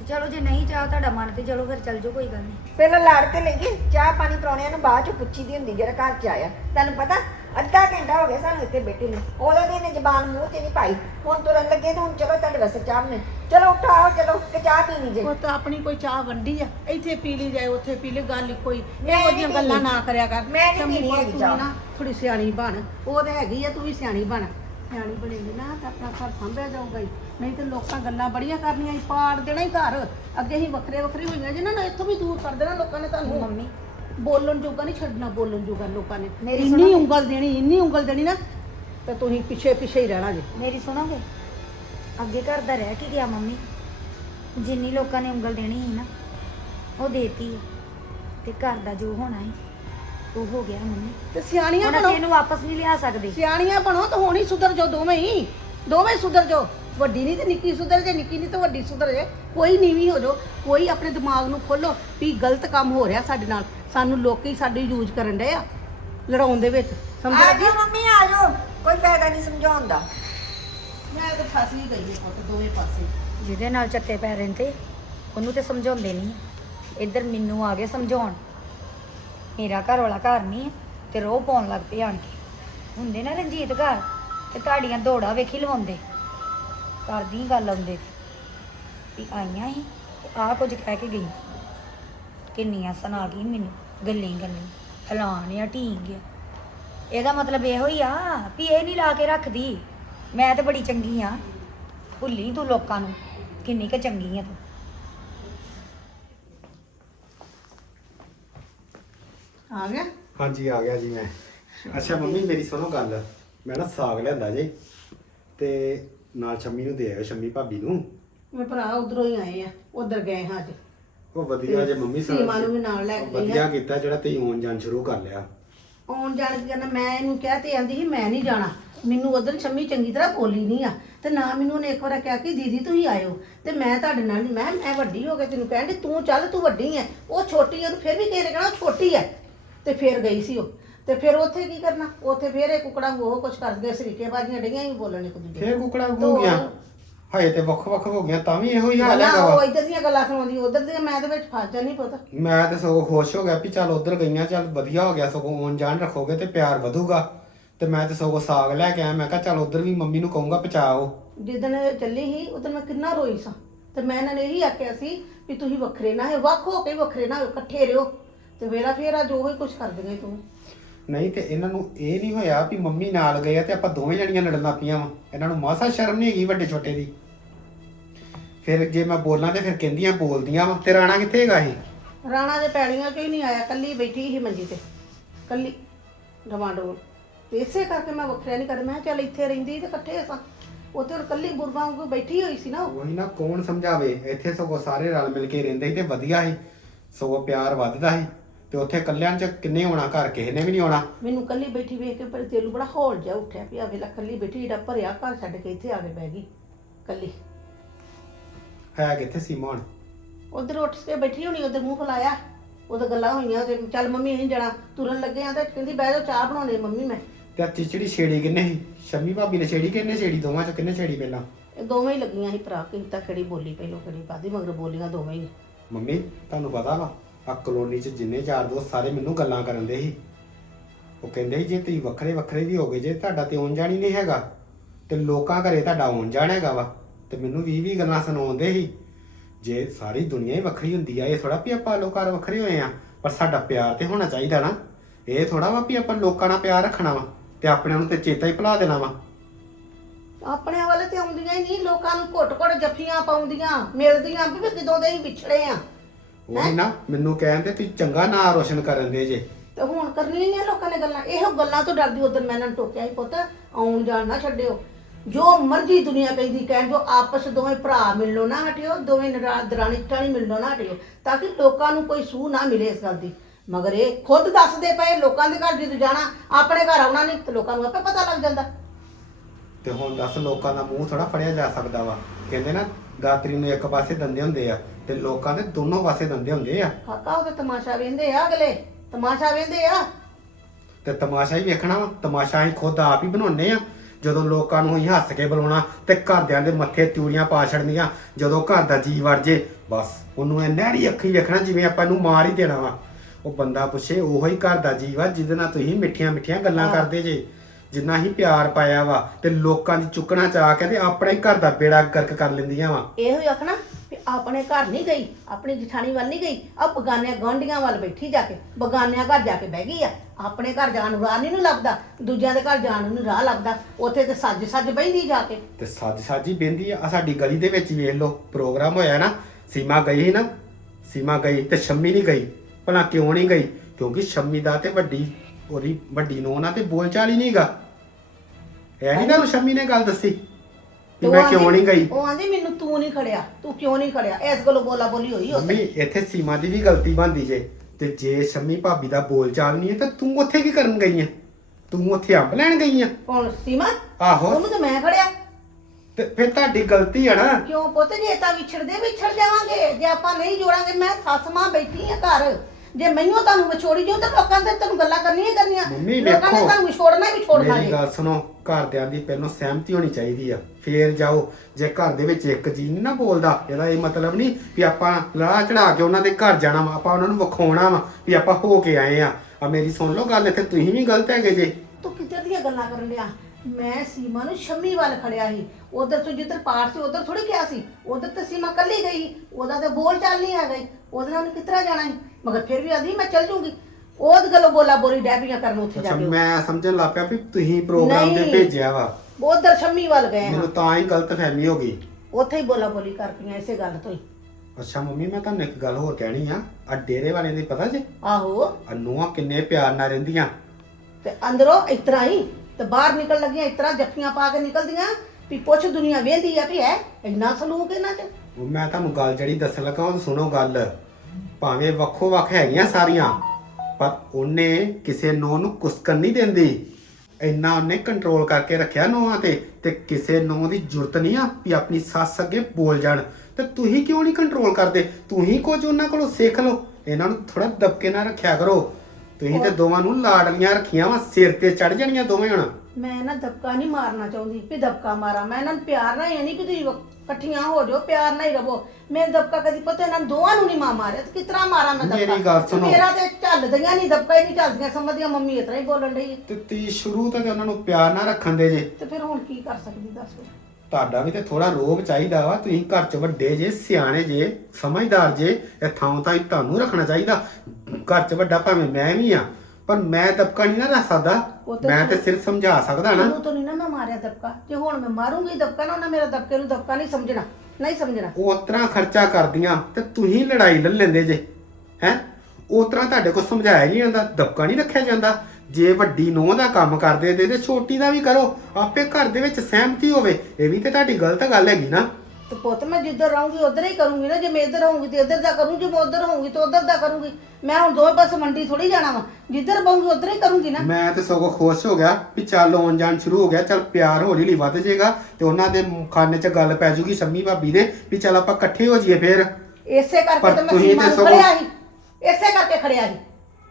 ਚਲੋ ਜੇ ਨਹੀਂ ਚਾਹ ਤੁਹਾਡਾ ਮਨ ਤੇ ਚਲੋ ਫਿਰ ਚੱਲ ਜਾਓ ਕੋਈ ਗੱਲ ਨਹੀਂ। ਪਹਿਲਾਂ ਲੜ ਤੇ ਲਈਏ ਚਾਹ ਪਾਣੀ ਪਰੌਣਿਆਂ ਨੂੰ ਬਾਅਦ ਚ ਪੁੱਛੀ ਦੀ ਹੁੰਦੀ ਜਿਹੜਾ ਘਰ ਚ ਆਇਆ। ਤੁਹਾਨੂੰ ਪਤਾ ਅੱਧਾ ਘੰਟਾ ਹੋ ਗਿਆ ਸਾਨੂੰ ਇੱਥੇ ਬੈਠੇ ਨੂੰ। ਉਦੋਂ ਦੀ ਇਹਨੇ ਜ਼ਬਾਨ ਮੂੰਹ ਤੇ ਨਹੀਂ ਪਾਈ। ਹੁਣ ਤੁਰਨ ਲੱਗੇ ਤੇ ਹੁਣ ਚਲੋ ਤੁਹਾਡੇ ਵਾਸਤੇ ਚਾਹ ਬਣੇ ਚਲੋ ਉਠਾਓ ਚਲੋ ਕਿ ਚਾਹ ਪੀਣੀ ਜੇ। ਉਹ ਤਾਂ ਆਪਣੀ ਕੋਈ ਚਾਹ ਵੰਡੀ ਆ। ਇੱਥੇ ਪੀ ਲਈ ਜਾਏ ਉੱਥੇ ਪੀ ਲਈ ਗੱਲ ਇੱਕੋ ਹੀ ਮੈਂ ਇਹੋ ਨਹੀਂ ਜਿਹੀਆਂ ਗੱਲਾਂ। ਨਾ ਕਰਿਆ ਕਰ। ਮੈਂ ਨਹੀਂ ਸ਼ੰਮੀ, ਪੀਣੀ ਹੈਗੀ ਤੂੰ ਚਾਹ। ਨਾ ਥੋੜੀ ਸਿਆਣੀ ਬਣ। ਉਹ ਤਾਂ ਹੈਗੀ ਆ ਤੂੰ ਵੀ ਸਿਆਣੀ ਬਣ। ਸਿਆਣੀ ਬਣੇਗੀ ਨਾ ਤਾਂ ਆਪਣਾ ਘਰ ਸੰਭਿਆ ਜਾਊਗਾ ਹੀ। ਨਹੀਂ ਤੇ ਲੋਕਾਂ ਗੱਲਾਂ ਬੜੀਆਂ ਕਰਨੀਆਂ ਹੀ ਪਾੜ ਦੇਣਾ ਹੀ ਘਰ। ਅੱਗੇ ਹੀ ਵੱਖਰੇ ਵੱਖਰੇ ਹੋਈਆਂ ਜਿਨ੍ਹਾਂ ਨੇ ਇੱਥੋਂ ਵੀ ਦੂਰ ਕਰ ਦੇਣਾ ਲੋਕਾਂ ਨੇ ਤੁਹਾਨੂੰ। ਮੰਮੀ। ਬੋਲਣ ਜੋਗਾ ਨਹੀਂ ਛੱਡਣਾ ਬੋਲਣ ਜੋਗਾ ਲੋਕਾਂ ਨੇ। ਮੇਰੀ ਇੰਨੀ ਸੁਣੋ। ਉਂਗਲ ਦੇਣੀ ਇੰਨੀ ਉਂਗਲ ਦੇਣੀ ਨਾ ਤੇ ਤੁਸੀਂ ਪਿੱਛੇ ਪਿੱਛੇ ਹੀ ਰਹਿਣਾ ਜੀ। ਮੇਰੀ ਸੁਣੋਗੇ? ਅੱਗੇ ਘਰ ਦਾ ਰਹਿ ਕੇ ਗਿਆ ਮੰਮੀ? ਜਿੰਨੀ ਲੋਕਾਂ ਨੇ ਉਂਗਲ ਦੇਣੀ ਸੀ ਨਾ ਉਹ ਦੇਤੀ ਹੈ ਤੇ ਘਰ ਦਾ ਜੋ ਹੋਣਾ ਹੈ ਉਹ ਹੋ ਗਿਆ ਮੰਮੀ। ਤੇ ਸਿਆਣੀਆਂ ਹੁਣ ਬਣੋ। ਇਹਨੂੰ ਵਾਪਸ ਨਹੀਂ ਲਿਆ ਸਕਦੇ। ਸਿਆਣੀਆਂ ਬਣੋ ਤਾਂ ਹੁਣ ਹੀ ਸੁਧਰ ਜਾਓ ਦੋਵੇਂ ਹੀ। ਦੋਵੇਂ ਸੁਧਰ ਜਾਓ। ਵੱਡੀ ਨਹੀਂ ਤੇ ਨਿੱਕੀ ਸੁਧਰ ਜੇ ਨਿੱਕੀ ਨਹੀਂ ਤੇ ਵੱਡੀ ਸੁਧਰ ਜੇ। ਕੋਈ ਨੀਵੀਂ ਹੋ ਜਾਓ ਕੋਈ ਆਪਣੇ ਦਿਮਾਗ ਨੂੰ ਖੋਲੋ ਵੀ ਗਲਤ ਕੰਮ ਹੋ ਰਿਹਾ ਸਾਡੇ ਨਾਲ। ਸਾਨੂੰ ਲੋਕੀ ਸਾਡੇ ਯੂਜ਼ ਕਰਨ ਡਏ ਆ ਲੜਾਉਣ ਦੇ ਵਿੱਚ। ਸਮਝ ਆ ਜਾਓ ਮੰਮੀ ਆ ਜਾਓ। ਕੋਈ ਫਾਇਦਾ ਨਹੀਂ ਸਮਝਾਉਣ ਦਾ। ਮੈਂ ਤਾਂ ਫਸ ਹੀ ਗਈ ਹਾਂ ਪੁੱਤ ਦੋਵੇਂ ਪਾਸੇ। ਜਿਹਦੇ ਨਾਲ ਚੱਤੇ ਪੈ ਰਹਿੰਦੇ ਉਹਨੂੰ ਤੇ ਸਮਝਾਉਂਦੇ ਨਹੀਂ। ਇੱਧਰ ਮੈਨੂੰ ਆ ਗਏ ਸਮਝਾਉਣ। ਮੇਰਾ ਘਰ ਵਾਲਾ ਘਰ ਨਹੀਂ ਹੈ ਤੇ ਰੋਹ ਪਾਉਣ ਲੱਗ ਪਏ ਆਣ ਕੇ। ਹੁੰਦੇ ਨਾ ਰਣਜੀਤ ਘਰ ਤੇ ਤੁਹਾਡੀਆਂ ਦੌੜਾ ਵੇਖੀ ਲਵਾਉਂਦੇ। ਕਰਦੀ ਗੱਲ ਆਉਂਦੇ ਵੀ ਆਈਆਂ ਸੀ ਆ ਕੁਝ ਕਹਿ ਕੇ ਗਈ। ਕਿੰਨੀਆਂ ਸੁਣਾ ਗਈ ਮੈਨੂੰ ਗੱਲਾਂ ਗੱਲਾਂ। ਹਲਾਨ ਆ ਢੀਂਗ ਆ। ਇਹਦਾ ਮਤਲਬ ਇਹੋ ਹੀ ਆ ਵੀ ਇਹ ਨਹੀਂ ਲਾ ਕੇ ਰੱਖਦੀ। ਮੈਂ ਤੇ ਬੜੀ ਚੰਗੀ ਆ। ਭੁੱਲੀ ਤੂੰ ਲੋਕਾਂ ਨੂੰ ਕਿੰਨੀ ਕੁ ਚੰਗੀ ਆ ਤੂੰ। ਆ ਗਿਆ? ਹਾਂਜੀ ਆ ਗਿਆ ਜੀ ਮੈਂ। ਅੱਛਾ ਮੰਮੀ ਮੇਰੀ ਸੁਣੋ ਗੱਲ। ਮੈਂ ਨਾ ਸਾਗ ਲਿਆਂਦਾ ਜੇ। ਤੇ ਨਾਲ ਸ਼ੰਮੀ ਨੂੰ ਦੇ ਆਇਓ ਸ਼ੰਮੀ ਭਾਬੀ ਨੂੰ। ਮੈਂ ਭਰਾ ਉਧਰੋਂ ਹੀ ਆਏ ਆ ਉਧਰ ਗਏ ਹਾਂ ਅੱਜ। ਉਹ ਵਧੀਆ ਜੇ ਮੰਮੀ ਸੀਮਾ ਨੂੰ ਵੀ ਨਾਲ ਲੈ ਕੇ ਗਈ ਵਧੀਆ। ਕੀਤਾ ਜਿਹੜਾ ਤੁਸੀਂ ਆਉਣ ਜਾਣ ਸ਼ੁਰੂ ਕਰ ਲਿਆ। ਆਉਣ ਜਾਣ ਕੀ ਕਰਨਾ ਮੈਂ ਇਹਨੂੰ ਕਿਹਾ ਤੇ ਆਂਦੀ ਸੀ ਮੈਂ ਨਹੀਂ ਜਾਣਾ। ਮੈਨੂੰ ਉਧਰ ਸ਼ੰਮੀ ਚੰਗੀ ਤਰ੍ਹਾਂ ਬੋਲੀ ਨਹੀਂ ਆ। ਤੇ ਨਾ ਮੈਨੂੰ ਉਹਨੇ ਇੱਕ ਵਾਰ ਕਿਹਾ ਕਿ ਦੀਦੀ ਤੁਸੀਂ ਆਇਓ। ਤੇ ਮੈਂ ਤੁਹਾਡੇ ਨਾਲ ਨਹੀਂ ਮੈਂ ਮੈਂ ਵੱਡੀ ਹੋ ਕੇ ਤੈਨੂੰ ਡਈ ਤੂੰ ਚੱਲ ਤੂੰ ਵੱਡੀ ਐ। ਉਹ ਛੋਟੀ ਐ ਉਹਨੂੰ ਫਿਰ ਵੀ ਕਿਸੇ ਨੇ ਕਹਿਣਾ ਉਹ ਛੋਟੀ ਐ। ਤੇ ਫਿਰ ਗਈ ਸੀ ਉਹ। ਤੇ ਫਿਰ ਉੱਥੇ ਕੀ ਕਰਨਾ? ਉੱਥੇ ਫਿਰ ਇਹ ਕੁਕੜਾ ਉਹ ਕੁਛ ਕਰਦੇ ਸਰੀਕੇ ਬਾਜੀਆਂ ਡਈਆਂ ਹੀ ਬੋਲਣ ਇੱਕ ਦੂਜੇ ਫੇਰ ਕੁਕੜਾ ਹੋ ਗਿਆ। ਹਾਏ ਤੇ ਵੱਖ ਵੱਖ ਹੋ ਗਿਆ ਤਾਂ ਵੀ ਇਹੋ ਹੀ ਹਾਲ ਨਾ ਹੈਗਾ ਉਹ ਵਾ ਇੱਧਰ ਦੀਆਂ ਗੱਲਾਂ ਸੁਣਾਉਂਦੀ ਉਧਰ ਦੀਆਂ ਮੈਂ ਤੇ ਵਿੱਚ ਫਸ ਨਹੀਂ ਪਤਾ। ਮੈਂ ਤੇ ਸਗੋਂ ਖੁਸ਼ ਹੋ ਗਿਆ ਵੀ ਚੱਲ ਉਧਰ ਗਈਆਂ ਚੱਲ ਵਧੀਆ ਹੋ ਗਿਆ ਸਗੋਂ ਆਉਣ ਜਾਣ ਰੱਖੋਗੇ ਤੇ ਪਿਆਰ ਵਧੂਗਾ। ਤੇ ਮੈਂ ਤੇ ਸਗੋਂ ਸਾਗ ਲੈ ਕੇ ਆਇਆ ਮੈਂ ਕਿਹਾ ਚੱਲ ਉਧਰ ਵੀ ਮੰਮੀ ਨੂੰ ਕਹੂੰਗਾ ਪਚਾਓ। ਜਿੱਦਣ ਚੱਲੀ ਸੀ ਉਦੋਂ ਮੈਂ ਕਿੰਨਾ ਰੋਈ ਸਾਂ। ਤੇ ਮੈਂ ਇਹਨਾਂ ਨੇ ਇਹੀ ਆਖਿਆ ਸੀ ਵੀ ਤੁਸੀਂ ਵੱਖਰੇ ਨਾ ਹੋ ਵੱਖ ਹੋ ਕੇ ਵੱਖਰੇ ਨਾ ਹੋ ਇਕੱਠੇ ਰਹੋ। ਤੇ ਵੇਲਾ ਫੇਰ ਅੱਜ ਉਹੀ ਕੁਝ ਕਰ ਦਿੰਦੇ ਤੂੰ। ਨਹੀਂ ਤੇ ਇਹਨਾਂ ਨੂੰ ਇਹ ਨਹੀਂ ਹੋਇਆ ਵੀ ਮੰਮੀ ਨਾਲ ਗਏ ਆ ਤੇ ਆਪਾਂ ਦੋਵੇਂ ਜਣੀਆਂ ਲੜਨ ਪਈਆਂ ਵਾ। ਇਹਨਾਂ ਨੂੰ ਮਾਸਾ ਸ਼ਰਮ ਨਹੀਂ ਹੈਗੀ ਵੱਡੇ ਛੋਟੇ ਦੀ। ਫਿਰ ਜੇ ਮੈਂ ਬੋਲਾਂ ਤੇ ਫਿਰ ਕਹਿੰਦੀਆਂ ਬੋਲਦੀਆਂ ਵਾ। ਤੇ ਰਾਣਾ ਕਿੱਥੇ ਹੈਗਾ ਇਹ? ਰਾਣਾ ਦੇ ਪੈਲੀਆਂ ਚੋਂ ਹੀ ਨਹੀਂ ਆਇਆ ਕੱਲੀ ਬੈਠੀ ਸੀ ਮੰਜੀ ਤੇ। ਕੱਲੀ ਡਮਾਂਡੋਲ ਤੇ ਇਸੇ ਕਰਕੇ ਮੈਂ ਵੱਖਰਿਆ ਨਹੀਂ ਕਰ ਮੈਂ ਕਿਹਾ ਚੱਲ ਇੱਥੇ ਰਹਿੰਦੀ ਤੇ ਇਕੱਠੇ ਸਾਂ। ਉੱਥੇ ਕੱਲੀ ਗੁਰਬਾਂ ਵਾਂਗੂ ਬੈਠੀ ਹੋਈ ਸੀ ਨਾ ਉਹ। ਉਹੀ ਨਾ ਕੌਣ ਸਮਝਾਵੇ? ਇੱਥੇ ਸਗੋਂ ਸਾਰੇ ਰਲ ਮਿਲ ਕੇ ਰਹਿੰਦੇ ਸੀ ਤੇ ਵਧੀਆ ਸੀ। ਸਗੋਂ ਪਿਆਰ ਵੱਧਦਾ ਸੀ। ਤੇ ਉੱਥੇ ਕੱਲਿਆਂ ਚ ਕਿੰਨੇ ਆਉਣਾ ਘਰ ਕਿਸੇ ਨੇ ਵੀ ਨਹੀਂ ਆਉਣਾ? ਮੈਨੂੰ ਕੱਲੀ ਬੈਠੀ ਵੇਖ ਕੇ ਪਰ ਦਿਲ ਨੂੰ ਬੜਾ ਹੌਲ ਜਿਹਾ ਉੱਠਿਆ ਵੀ ਆ ਵੇਲਾ ਕੱਲੀ ਬੈਠੀ ਜਿਹੜਾ ਭਰਿਆ ਘਰ ਛੱਡ ਕੇ ਇੱਥੇ ਆ ਕੇ ਬਹਿ ਗਈ ਕੱਲੀ ਹੈ ਕਿੱਥੇ ਸੀਮਾ ਹੁਣ? ਉਧਰ ਉੱਠ ਕੇ ਬੈਠੀ ਹੋਣੀ ਉਧਰ ਮੂੰਹ ਫਲਾਇਆ ਉਧਰ ਗੱਲਾਂ ਹੋਈਆਂ ਤੇ ਚੱਲ ਮੰਮੀ ਅਸੀਂ ਜਣਾ ਤੁਰਨ ਲੱਗੇ ਆ ਤੇ ਕਹਿੰਦੀ ਬਹਿ ਜਾ ਚਾਹ ਬਣਾਉਣੀ ਮੰਮੀ ਮੈਂ। ਤੇ ਆ ਚਿਚੜੀ ਛੇੜੀ ਕਿੰਨੇ ਸੀ? ਸ਼ੰਮੀ ਭਾਬੀ ਨੇ ਛੇੜੀ ਕਿੰਨੇ ਛੇੜੀ ਦੋਵਾਂ ਚ ਕਿੰਨੇ ਛੇੜੀ ਪਹਿਲਾਂ? ਇਹ ਦੋਵੇਂ ਹੀ ਲੱਗੀਆਂ ਸੀ ਭਰਾ ਕਿ ਤਾਂ ਕਿਹੜੀ ਬੋਲੀ ਪਹਿਲੋਂ ਕਿਹੜੀ ਬਾਦੀ ਮਗਰ ਬੋਲੀਆਂ ਦੋਵੇਂ ਹੀ। ਮੰਮੀ ਤੁਹਾਨੂੰ ਪਤਾ ਵਾ ਆ ਕਲੋਨੀ ਚ ਜਿੰਨੇ ਯਾਰ ਦੋਸਤ ਸਾਰੇ ਮੈਨੂੰ ਗੱਲਾਂ ਕਰਨ ਦੇ ਸੀ। ਉਹ ਕਹਿੰਦੇ ਸੀ, ਜੇ ਤੁਸੀਂ ਵੱਖਰੇ ਵੱਖਰੇ ਵੀ ਹੋਗੇ, ਜੇ ਤੁਹਾਡਾ ਤੇ ਆਉਣ ਜਾਣ ਨਹੀਂ ਹੈਗਾ, ਤੇ ਲੋਕਾਂ ਘਰੇ ਤੁਹਾਡਾ ਆਉਣ ਜਾਣ ਹੈਗਾ ਵਾ, ਤੇ ਮੈਨੂੰ ਵੀ ਵੀ ਗੱਲਾਂ ਸੁਣਾਉਂਦੇ ਸੀ। ਜੇ ਸਾਰੀ ਦੁਨੀਆ ਹੀ ਵੱਖਰੀ ਹੁੰਦੀ ਆ, ਇਹ ਥੋੜਾ ਵੀ ਆਪਾਂ ਲੋਕਾਂ ਵੱਖਰੇ ਹੋਏ ਆ, ਪਰ ਸਾਡਾ ਪਿਆਰ ਤੇ ਹੋਣਾ ਚਾਹੀਦਾ ਨਾ। ਇਹ ਥੋੜਾ ਵਾ ਵੀ ਆਪਾਂ ਲੋਕਾਂ ਨਾਲ ਪਿਆਰ ਰੱਖਣਾ ਵਾ, ਤੇ ਆਪਣਿਆਂ ਨੂੰ ਤੇ ਚੇਤਾ ਹੀ ਭੁਲਾ ਦੇਣਾ ਵਾ। ਆਪਣੇ ਵਾਲੇ ਤੇ ਆਉਂਦੀਆਂ ਹੀ ਨਹੀਂ, ਲੋਕਾਂ ਨੂੰ ਘੁੱਟ-ਘੁੱਟ ਜੱਫੀਆਂ ਪਾਉਂਦੀਆਂ, ਮਿਲਦੀਆਂ ਵੀ ਵੀ ਦੇ ਹੀ ਵਿਛੜੇ ਆ। ਉਹ ਨਾ ਮੈਨੂੰ ਕਹਿੰਦੇ ਤੁਸੀਂ ਚੰਗਾ ਨਾਂ ਰੋਸ਼ਨ ਕਰਨ ਦੇ ਜੇ। ਤੇ ਹੁਣ ਕਰਨੀਆਂ ਹੀ ਆ ਲੋਕਾਂ ਨੇ ਗੱਲਾਂ। ਇਹੋ ਗੱਲਾਂ ਤੋਂ ਡਰਦੀ ਉਦੋਂ ਮੈਂ ਇਹਨਾਂ ਨੂੰ ਟੋਕਿਆ ਸੀ ਪੁੱਤ ਆਉਣ ਜਾਣ ਨਾ ਛੱਡਿਓ। ਜੋ ਮਰਜ਼ੀ ਦੁਨੀਆ ਕਹਿੰਦੀ ਕਹਿਣ ਜੋ ਆਪਸ ਦੋਵੇਂ ਭਰਾ ਮਿਲਣੋਂ ਨਾ ਹਟਿਓ ਦੋਵੇਂ ਨਰਾ- ਦਰਾਣੀ ਟਾਣੀ ਮਿਲਣੋਂ ਨਾ ਹਟਿਓ ਤਾਂ ਕਿ ਲੋਕਾਂ ਨੂੰ ਕੋਈ ਸੂਹ ਨਾ ਮਿਲੇ ਇਸ ਗੱਲ ਦੀ। ਮਗਰ ਇਹ ਖੁਦ ਦੱਸਦੇ ਪਏ ਲੋਕਾਂ ਦੇ ਘਰ ਜਦੋਂ ਜਾਣਾ ਆਪਣੇ ਘਰ ਆਉਣਾ ਨਹੀਂ ਤੇ ਲੋਕਾਂ ਨੂੰ ਆਪੇ ਪਤਾ ਲੱਗ ਜਾਂਦਾ। ਤੇ ਹੁਣ ਦੱਸ ਲੋਕਾਂ ਦਾ ਮੂੰਹ ਥੋੜਾ ਫੜਿਆ ਜਾ ਸਕਦਾ ਵਾ। ਕਹਿੰਦੇ ਨਾ ਦਾਤਰੀ ਨੂੰ ਇੱਕ ਪਾਸੇ ਦੰਦੇ ਹੁੰਦੇ ਆ। ਤੇ ਲੋਕਾਂ ਦੇ ਦੋਨੋਂ ਪਾਸੇ ਦੰਦੇ ਹੁੰਦੇ ਆ। ਕਾਕਾ ਉਹ ਤੇ ਤਮਾਸ਼ਾ ਵੇਂਦੇ ਆ ਅਗਲੇ। ਤਮਾਸ਼ਾ ਵੇਂਦੇ ਆ। ਤੇ ਤਮਾਸ਼ਾ ਹੀ ਵੇਖਣਾ ਵਾ। ਤਮਾਸ਼ਾ ਹੀ ਖੁਦ ਆਪ ਹੀ ਬਣਾਉਨੇ ਆ। ਜਦੋਂ ਲੋਕਾਂ ਨੂੰ ਹੀ ਹੱਸ ਕੇ ਬੁਲਾਉਣਾ ਤੇ ਘਰਦਿਆਂ ਦੇ ਮੱਥੇ ਤਿਉੜੀਆਂ ਪਾ ਛੜਨੀਆਂ ਜਦੋਂ ਘਰ ਦਾ ਜੀ ਵੜ ਜੇ ਬਸ। ਉਹਨੂੰ ਇਹ ਨਹਿਰੀ ਅੱਖੀ ਵੇਖਣਾ ਜਿਵੇਂ ਆਪਾਂ ਨੂੰ ਮਾਰ ਹੀ ਦੇਣਾ ਵਾ। ਉਹ ਬੰਦਾ ਪੁੱਛੇ ਉਹੋ ਹੀ ਘਰ ਦਾ ਜੀ ਵਾ ਜਿਹਦੇ ਨਾਲ ਤੁਸੀਂ ਮਿੱਠੀਆਂ ਮਿੱਠੀਆਂ ਗੱਲਾਂ। ਕਰਦੇ ਜੇ। ਜਿੰਨਾ ਹੀ ਪਿਆਰ ਪਾਇਆ ਵਾ ਤੇ ਲੋਕਾਂ ਦੀ ਚੁੱਕਣਾ ਚਾਹ ਕੇ ਤੇ ਆਪਣੇ ਹੀ ਘਰ ਦਾ ਬੇੜਾ ਗਰਕ ਕਰ ਲੈਂਦੀਆਂ ਵਾ। ਇਹੋ ਹੀ ਆਖਣਾ ਆਪਣੇ ਘਰ ਨਹੀਂ ਗਈ, ਆਪਣੀ ਜਠਾਣੀ ਵੱਲ ਨਹੀਂ ਗਈ ਆ ਬਗਾਨਿਆਂ ਗਾਂਢੀਆਂ ਵੱਲ ਬੈਠੀ ਜਾ ਕੇ, ਬਗਾਨਿਆਂ ਘਰ ਜਾ ਕੇ ਬਹਿ ਗਈ ਆ। ਆਪਣੇ ਘਰ ਜਾਣ ਨੂੰ ਰਾਹ ਨਹੀਂ ਨੂੰ ਲੱਭਦਾ, ਦੂਜਿਆਂ ਦੇ ਘਰ ਜਾਣ ਨੂੰ ਰਾਹ ਲੱਭਦਾ, ਉੱਥੇ ਤੇ ਸੱਜ ਸੱਜ ਬੈਠੀ ਜਾ ਕੇ। ਤੇ ਸੱਜ ਸੱਜ ਬਹਿੰਦੀ ਆ, ਆਹ ਸਾਡੀ ਗਲੀ ਦੇ ਵਿੱਚ ਹੀ ਵੇਖ ਲਓ, ਪ੍ਰੋਗਰਾਮ ਹੋਇਆ ਨਾ, ਸੀਮਾ ਗਈ ਸੀ ਨਾ, ਸੀਮਾ ਗਈ ਤੇ ਸ਼ੰਮੀ ਨਹੀਂ ਗਈ, ਭਲਾ ਕਿਉਂ ਨਹੀਂ ਗਈ? ਕਿਉਂਕਿ ਸ਼ੰਮੀ ਦਾ ਤੇ ਵੱਡੀ, ਉਹਦੀ ਵੱਡੀ ਨੂੰ ਉਹਨਾਂ ਤੇ ਬੋਲਚਾਲ ਹੀ ਨਹੀਂਗਾ ਇਹ ਨਹੀਂ ਨਾ ਸ਼ੰਮੀ ਨੇ ਗੱਲ ਦੱਸੀ। ਉਹ ਮੈਂ ਕਿਉਂ ਨਹੀਂ ਗਈ? ਉਹ ਆਂਦੀ ਮੈਨੂੰ ਤੂੰ ਨਹੀਂ ਖੜਿਆ ਤੂੰ ਕਿਉਂ ਨਹੀਂ ਖੜਿਆ? ਇਸ ਗੱਲੋਂ ਬੋਲਾ ਬੋਲੀ ਹੋਈ ਮੰਮੀ ਉੱਥੇ ਇੱਥੇ ਸੀਮਾ ਦੀ ਵੀ ਗਲਤੀ ਬਣਦੀ ਜੇ। ਤੇ ਜੇ ਸ਼ੰਮੀ ਭਾਬੀ ਦਾ ਬੋਲਚਾਲ ਨਹੀਂ ਹੈ ਤਾਂ ਤੂੰ ਉੱਥੇ ਕੀ ਕਰਨ ਗਈ ਆ? ਤੂੰ ਉੱਥੇ ਅੰਬ ਲੈਣ ਗਈ ਆ? ਹੁਣ ਸੀਮਾ ਆਹੋ। ਉਹਨੂੰ ਤਾਂ ਮੈਂ ਖੜਿਆ। ਤੇ ਫਿਰ ਤੁਹਾਡੀ ਗਲਤੀ ਆ ਨਾ। ਕਿਉਂ ਪੁੱਤ ਜੇ ਤਾਂ ਵਿਛੜਦੇ ਵਿਛੜ ਜਾਵਾਂਗੇ। ਜੇ ਆਪਾਂ ਨਹੀਂ ਜੋੜਾਂਗੇ ਮੈਂ ਸੱਸ ਮਾਂ ਬੈਠੀ ਆ ਘਰ। ਜੇ ਮੈਨੂੰ ਤੁਹਾਨੂੰ ਵਿਛੋੜੀ ਜੋ ਤਾਂ ਲੋਕਾਂ ਤੇ ਤੈਨੂੰ ਗੱਲਾਂ ਕਰਨੀਆਂ ਹੀ ਕਰਨੀਆਂ। ਮੰਮੀ ਲੋਕਾਂ ਨੇ ਵੇਖੋ, ਤੁਹਾਨੂੰ ਵਿਛੋੜਨਾ ਹੀ ਵਿਛੋੜਨਾ ਮੇਰੀ ਜੀ ਗੱਲ ਸੁਣੋ ਘਰਦਿਆਂ ਦੀ ਪਹਿਲਾਂ ਸਹਿਮਤੀ ਹੋਣੀ ਚਾਹੀਦੀ ਆ। ਫੇਰ ਜਾਓ ਜੇ ਘਰ ਦੇ ਵਿੱਚ ਇੱਕ ਜੀ ਨਹੀਂ ਨਾ ਬੋਲਦਾ ਇਹਦਾ ਇਹ ਮਤਲਬ ਨਹੀਂ ਵੀ ਆਪਾਂ ਲੜਾ ਚੜਾ ਕੇ ਉਹਨਾਂ ਦੇ ਘਰ ਜਾਣਾ ਵਾ ਆਪਾਂ ਉਹਨਾਂ ਨੂੰ ਵਿਖਾਉਣਾ ਵਾ ਵੀ ਆਪਾਂ ਹੋ ਕੇ ਆਏ ਆ। ਆ ਮੇਰੀ ਸੁਣ ਲਓ ਗੱਲ ਇੱਥੇ ਤੁਸੀਂ ਵੀ ਗਲਤ ਹੈਗੇ ਜੇ। ਤੂੰ ਕਿੱਧਰ ਦੀਆਂ ਗੱਲਾਂ ਕਰਨ ਲਿਆ ਮੈਂ ਸੀਮਾ ਨੂੰ ਸ਼ੰਮੀ ਵੱਲ ਖੜਿਆ ਸੀ। ਉਧਰ ਤੋਂ ਜਿੱਧਰ ਪਾਰ ਸੀ ਉਧਰ ਥੋੜੀ ਗਿਆ ਸੀ। ਉਧਰ ਤੇ ਸੀਮਾ ਕੱਲੀ ਗਈ ਉਹਦਾ ਤੇ ਬੋਲ ਚਾਲ ਨਹੀਂ ਆ ਗਈ। ਉਹਦੇ ਨਾਲ ਉਹਨੇ ਕਿਤਰਾ ਜਾਣਾ ਸੀ? ਮਗਰ ਫਿਰ ਵੀ ਆਦੀ ਮੈਂ ਚੱਲ ਜੂਗੀ। ਉਹਦ ਗੱਲੋਂ ਬੋਲਾ ਬੋਲੀ ਡੈਬੀਆਂ ਕਰਨ ਉੱਥੇ ਅੱਛਾ ਜਾ ਕੇ ਮੈਂ ਸਮਝਣ ਲੱਗ ਪਿਆ ਵੀ ਤੁਸੀਂ ਪ੍ਰੋਗਰਾਮ ਤੇ ਨਹੀਂ। ਭੇਜਿਆ ਵਾ। ਉਧਰ ਸ਼ੰਮੀ ਵੱਲ ਗਏ ਹਾਂ ਮੈਨੂੰ ਤਾਂ ਹੀ ਗਲਤ ਫਹਿਮੀ ਹੋ ਗਈ। ਉੱਥੇ ਹੀ ਬੋਲਾ ਬੋਲੀ ਕਰ ਪਈਆਂ ਇਸੇ ਗੱਲ ਤੋਂ ਹੀ। ਅੱਛਾ ਮੰਮੀ ਮੈਂ ਤੁਹਾਨੂੰ ਇੱਕ ਗੱਲ ਹੋਰ ਕਹਿਣੀ ਆ। ਆ ਡੇਰੇ ਵਾਲੇ ਦੀ ਪਤਾ ਜੇ? ਆਹੋ। ਅਨੂਆ ਕਿੰਨੇ ਪਿਆਰ ਨਾਲ ਰਹਿੰਦੀਆਂ। ਤੇ ਅੰਦਰੋਂ ਇਸ ਤਰ੍ਹਾਂ ਹੀ ਤੇ ਬਾਹਰ ਨਿਕਲ ਲੱਗੀਆਂ ਇਸ ਤਰ੍ਹਾਂ ਜੱਫੀਆਂ ਪਾ ਕੇ ਨਿਕਲਦੀਆਂ ਵੀ ਪੁੱਛ ਦੁਨੀਆ ਵੇਂਦੀ ਆ ਵੀ ਹੈ ਇੰਨਾ ਸਲੂਕ ਇਹਨਾਂ 'ਚ? ਉਹ ਮੈਂ ਤੁਹਾਨੂੰ ਗੱਲ ਜਿਹੜੀ ਦੱਸਣ ਲੱਗਾ ਉਹ ਸੁਣੋ ਗੱਲ। ਭਾਵੇਂ ਵੱਖੋ ਵੱਖ ਹੈਗੀਆਂ ਸਾਰੀਆਂ ਪਰ ਉਹਨੇ ਕਿਸੇ ਨੂੰ ਨੂੰ ਕੁਸਕਣ ਨਹੀਂ ਦਿੰਦੀ। ਇੰਨਾ ਉਹਨੇ ਕੰਟਰੋਲ ਕਰਕੇ ਰੱਖਿਆ ਨੂੰਹਾਂ ਤੇ ਤੇ ਕਿਸੇ ਨੂੰ ਦੀ ਜ਼ਰੂਰਤ ਨਹੀਂ ਆ ਵੀ ਆਪਣੀ ਸੱਸ ਅੱਗੇ ਬੋਲ ਜਾਣ। ਤੇ ਤੁਸੀਂ ਕਿਉਂ ਨਹੀਂ ਕੰਟਰੋਲ ਕਰਦੇ? ਤੁਸੀਂ ਕੁਝ ਉਹਨਾਂ ਕੋਲੋਂ ਸਿੱਖ ਲਓ। ਇਹਨਾਂ ਨੂੰ ਥੋੜਾ ਦਬਕੇ ਨਾਲ ਰੱਖਿਆ ਕਰੋ। ਤੁਸੀਂ ਤੇ ਦੋਵਾਂ ਨੂੰ ਲਾਡਲੀਆਂ ਰੱਖੀਆਂ ਵਾ ਸਿਰ ਤੇ ਚੜ ਜਾਣੀਆਂ ਦੋਵੇਂ ਹੁਣ। ਮੈਂ ਨਾ ਦਬਕਾ ਨਹੀਂ ਮਾਰਨਾ ਚਾਹੁੰਦੀ ਵੀ ਦਬਕਾ ਮਾਰਾਂ। ਮੈਂ ਇਹਨਾਂ ਨੂੰ ਪਿਆਰ ਨਾਲ ਇਹ ਨਹੀਂ ਕਿ ਤੁਸੀਂ ਵ- ਇਕੱਠੀਆਂ ਹੋ ਜਾਓ ਪਿਆਰ ਨਾਲ ਹੀ ਰਹੋ। ਮੈਂ ਦਬਕਾ ਕਦੀ ਪਤਾ ਇਹਨਾਂ ਨੂੰ ਦੋਵਾਂ ਨੂੰ ਨਹੀਂ ਮਾਂ ਮਾਰਿਆ ਤੇ ਕਿਤਰਾ ਮਾਰਾਂ ਮੈਂ ਦਬਕਾ? ਮੇਰੀ ਗੱਲ ਸੁਣੋ। ਮੇਰਾ ਤੇ ਚੱਲਦੀਆਂ ਨਹੀਂ ਦਬਕਾ ਹੀ ਨਹੀਂ ਚੱਲਦੀਆਂ ਸਮਝਦੀਆਂ ਮੰਮੀ ਇਸ ਤਰ੍ਹਾਂ ਹੀ ਬੋਲਣ ਡਈ ਹੈ ਤੇ ਤੁਸੀਂ ਸ਼ੁਰੂ ਤੋਂ ਤੇ ਉਹਨਾਂ ਨੂੰ ਪਿਆਰ ਨਾਲ ਰੱਖਣ ਦੇ ਜੇ। ਤੇ ਫਿਰ ਹੁਣ ਕੀ ਕਰ ਸਕਦੀ ਦੱਸ? ਤੁਹਾਡਾ ਵੀ ਤੇ ਥੋੜਾ ਰੋਬ ਚਾਹੀਦਾ ਵਾ ਤੁਸੀਂ ਘਰ 'ਚ ਵੱਡੇ ਜੇ ਸਿਆਣੇ ਜੇ ਸਮਝਦਾਰ ਜੇ ਇਹ ਥਾਂ ਤਾਂ ਤੁਹਾਨੂੰ ਰੱਖਣਾ ਚਾਹੀਦਾ। ਘਰ 'ਚ ਵੱਡਾ ਭਾਵੇਂ ਮੈਂ ਵੀ ਆ ਪਰ ਮੈਂ ਦਬਕਾ ਨਹੀਂ ਨਾ ਰੱਖ ਸਕਦਾ। ਤਾਂ ਮੈਂ ਤੇ ਸਿਰਫ ਸਮਝਾ ਸਕਦਾ ਨਾ। ਉਹਨੂੰ ਤਾਂ ਨਹੀਂ ਨਾ ਮੈਂ ਮਾਰਿਆ ਦਬਕਾ ਜੇ ਹੁਣ ਮੈਂ ਮਾਰੂੰਗੀ ਦਬਕਾ ਨਾ ਉਹਨਾਂ ਮੇਰਾ ਦਬਕੇ ਨੂੰ ਦਬਕਾ ਨਹੀਂ ਸਮਝਣਾ। ਨਹੀਂ ਸਮਝਣਾ। ਉਹ ਤਰ੍ਹਾਂ ਖਰਚਾ ਕਰਦੀਆਂ ਤੇ ਤੁਸੀਂ ਲੜਾਈ ਲੈ ਲੈਂਦੇ ਜੇ। ਹੈ? ਉਹ ਤਰ੍ਹਾਂ ਤੁਹਾਡੇ ਕੋਲ ਸਮਝਾਇਆ ਨਹੀਂ ਜਾਂਦਾ। ਦਬਕਾ ਨਹੀਂ ਰੱਖਿਆ ਜਾਂਦਾ। ਜੇ ਵੱਡੀ ਨੂੰਹ ਦਾ ਕੰਮ ਕਰਦੇ ਤੇ ਤੇ ਛੋਟੀ ਦਾ ਵੀ ਕਰੋ। ਆਪੇ ਘਰ ਦੇ ਵਿੱਚ ਸਹਿਮਤੀ ਹੋਵੇ। ਇਹ ਵੀ ਤੇ ਤੁਹਾਡੀ ਗਲਤ ਗੱਲ ਹੈਗੀ ਨਾ। ਤੇ ਪੁੱਤ ਮੈਂ ਜਿੱਧਰ ਰਹੂੰਗੀ ਉਧਰ ਹੀ ਕਰੂੰਗੀ ਨਾ। ਜੇ ਮੈਂ ਇੱਧਰ ਰਹੂੰਗੀ ਤੇ ਇੱਧਰ ਦਾ ਕਰੂੰ ਜੇ ਮੈਂ ਉਧਰ ਰਹੂੰਗੀ ਤੇ ਉਧਰ ਦਾ ਕਰੂੰਗੀ। ਮੈਂ ਹੁਣ ਦੋਵੇਂ ਪਾਸੇ ਮੰਡੀ ਥੋੜੀ ਜਾਣਾ ਵਾ। ਜਿੱਧਰ ਬਹੂੰਗੀ ਉਧਰ ਹੀ ਕਰੂੰਗੀ ਨਾ। ਮੈਂ ਤੇ ਸਗੋਂ ਖੁਸ਼ ਹੋ ਗਿਆ ਵੀ ਚੱਲ ਆਉਣ ਜਾਣ ਸ਼ੁਰੂ ਹੋ ਗਿਆ। ਚੱਲ ਪਿਆਰ ਹੌਲੀ ਹੌਲੀ ਵੱਧ ਜਾਏਗਾ ਤੇ ਉਹਨਾਂ ਦੇ ਖਾਨੇ 'ਚ ਗੱਲ ਪੈ ਜੂਗੀ ਸ਼ੰਮੀ ਭਾਬੀ ਦੇ ਵੀ ਚੱਲ ਆਪਾਂ ਇਕੱਠੇ ਹੋ ਜਾਈਏ ਫੇਰ। ਇਸੇ ਕਰਕੇ ਪਰ ਤਾਂ ਮੈਂ ਤੁਸੀਂ ਸੀਮਾ ਤੇ ਨੂੰ ਸਗੋਂ- ਖੜਿਆ ਸੀ। ਇਸੇ ਕਰਕੇ ਖੜਿਆ ਸੀ।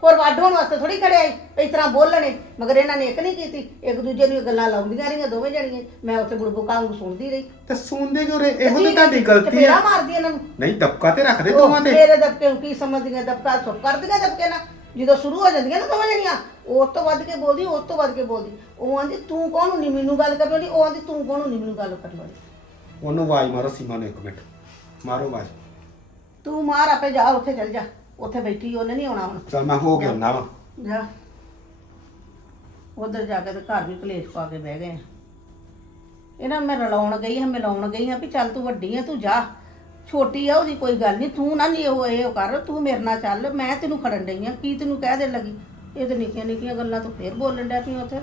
ਹੋਰ ਵੱਡ ਹੋਣ ਵਾਸਤੇ ਥੋੜੀ ਖੜਿਆ ਸੀ ਇਸ ਤਰ੍ਹਾਂ ਬੋਲਣੇ ਮਗਰ ਇਹਨਾਂ ਨੇ ਇੱਕ ਨਹੀਂ ਕੀਤੀ ਇੱਕ ਦੂਜੇ ਨੂੰ ਗੱਲਾਂ ਲਾਉਂਦੀਆਂ ਰਹੀਆਂ ਦੋਵੇਂ ਜਣੀਆਂ। ਮੈਂ ਉੱਥੇ ਬੁੜਬੁਕਾ ਵਾਂਗੂ ਸੁਣਦੀ ਰਹੀ। ਤੇ ਸੁਣਦੇ ਕਿਉਂ ਰੇ ਇਹੋ ਤਾਂ ਤੁਹਾਡੀ ਕਰਦੀ? ਗਲਤੀ ਆ। ਮਾਰਦੀ ਇਹਨਾਂ ਨੂੰ। ਨਹੀਂ ਦਬਕਾ ਤੇ ਰੱਖਦੇ ਦੋਵਾਂ ਤੇ। ਮੇਰੇ ਦਬਕੇ ਨੂੰ ਕੀ ਸਮਝਦੀਆਂ? ਦਬਕਾ ਚੁੱਪ ਕਰਦੀਆਂ ਦਬਕੇ ਨਾ ਜਦੋਂ ਸ਼ੁਰੂ ਹੋ ਜਾਂਦੀਆਂ ਨਾ ਦੋਵੇਂ ਜਣੀਆਂ ਉਸ ਤੋਂ ਵੱਧ ਕੇ ਬੋਲਦੀ ਉਸ ਤੋਂ ਵੱਧ ਕੇ ਬੋਲਦੀ। ਉਹ ਆਂਦੀ ਤੂੰ ਕੌਣ ਹੁੰਨੀ? ਮੈਨੂੰ ਗੱਲ ਕਰਨ ਵਾਲੀ? ਉਹ ਆਂਦੀ ਤੂੰ ਕੌਣ ਹੁੰਨੀ? ਮੈਨੂੰ ਗੱਲ ਕਰਨ ਵਾਲੀ? ਉਹਨੂੰ ਆਵਾਜ਼ ਮਾਰੋ ਸੀਮਾ ਨੂੰ ਇੱਕ ਮਿੰਟ। ਮਾਰੋ ਆਵਾਜ਼। ਤੂੰ ਮਾਰ ਆਪੇ ਜਾ ਉੱਥੇ ਚੱਲ ਜਾ। ਉੱਥੇ ਬੈਠੀ ਉਹਨੇ ਨਹੀਂ ਆਉਣਾ ਹੁਣ। ਚੱਲ ਮੈਂ ਹੋ ਨਾ ਵਾ। ਜਾ। ਉਧਰ ਜਾ ਕੇ ਤੇ ਘਰ ਵੀ ਕਲੇਸ਼ ਪਾ ਕੇ ਬਹਿ ਗਏ ਆ। ਇਹਨਾਂ ਨੂੰ ਮੈਂ ਰਲਾਉਣ ਗਈ ਹਾਂ ਮਿਲਾਉਣ ਗਈ ਹਾਂ ਵੀ ਚੱਲ ਤੂੰ ਵੱਡੀ ਆ ਤੂੰ ਜਾ। ਛੋਟੀ ਆ ਉਹਦੀ ਕੋਈ ਗੱਲ ਨਹੀਂ ਤੂੰ ਨਾ ਨਹੀਂ ਉਹ ਇਹ ਕਰ ਤੂੰ ਮੇਰੇ ਨਾਲ ਚੱਲ ਮੈਂ ਤੈਨੂੰ ਖੜਨ ਡਈ ਆ ਕੀ ਤੈਨੂੰ ਕਹਿ ਦੇਣ ਲੱਗੀ? ਇਹ ਤੇ ਨਿੱਕੀਆਂ ਨਿੱਕੀਆਂ ਗੱਲਾਂ ਤੂੰ ਫੇਰ ਬੋਲਣ ਡਿਆ ਪਈ ਉੱਥੇ।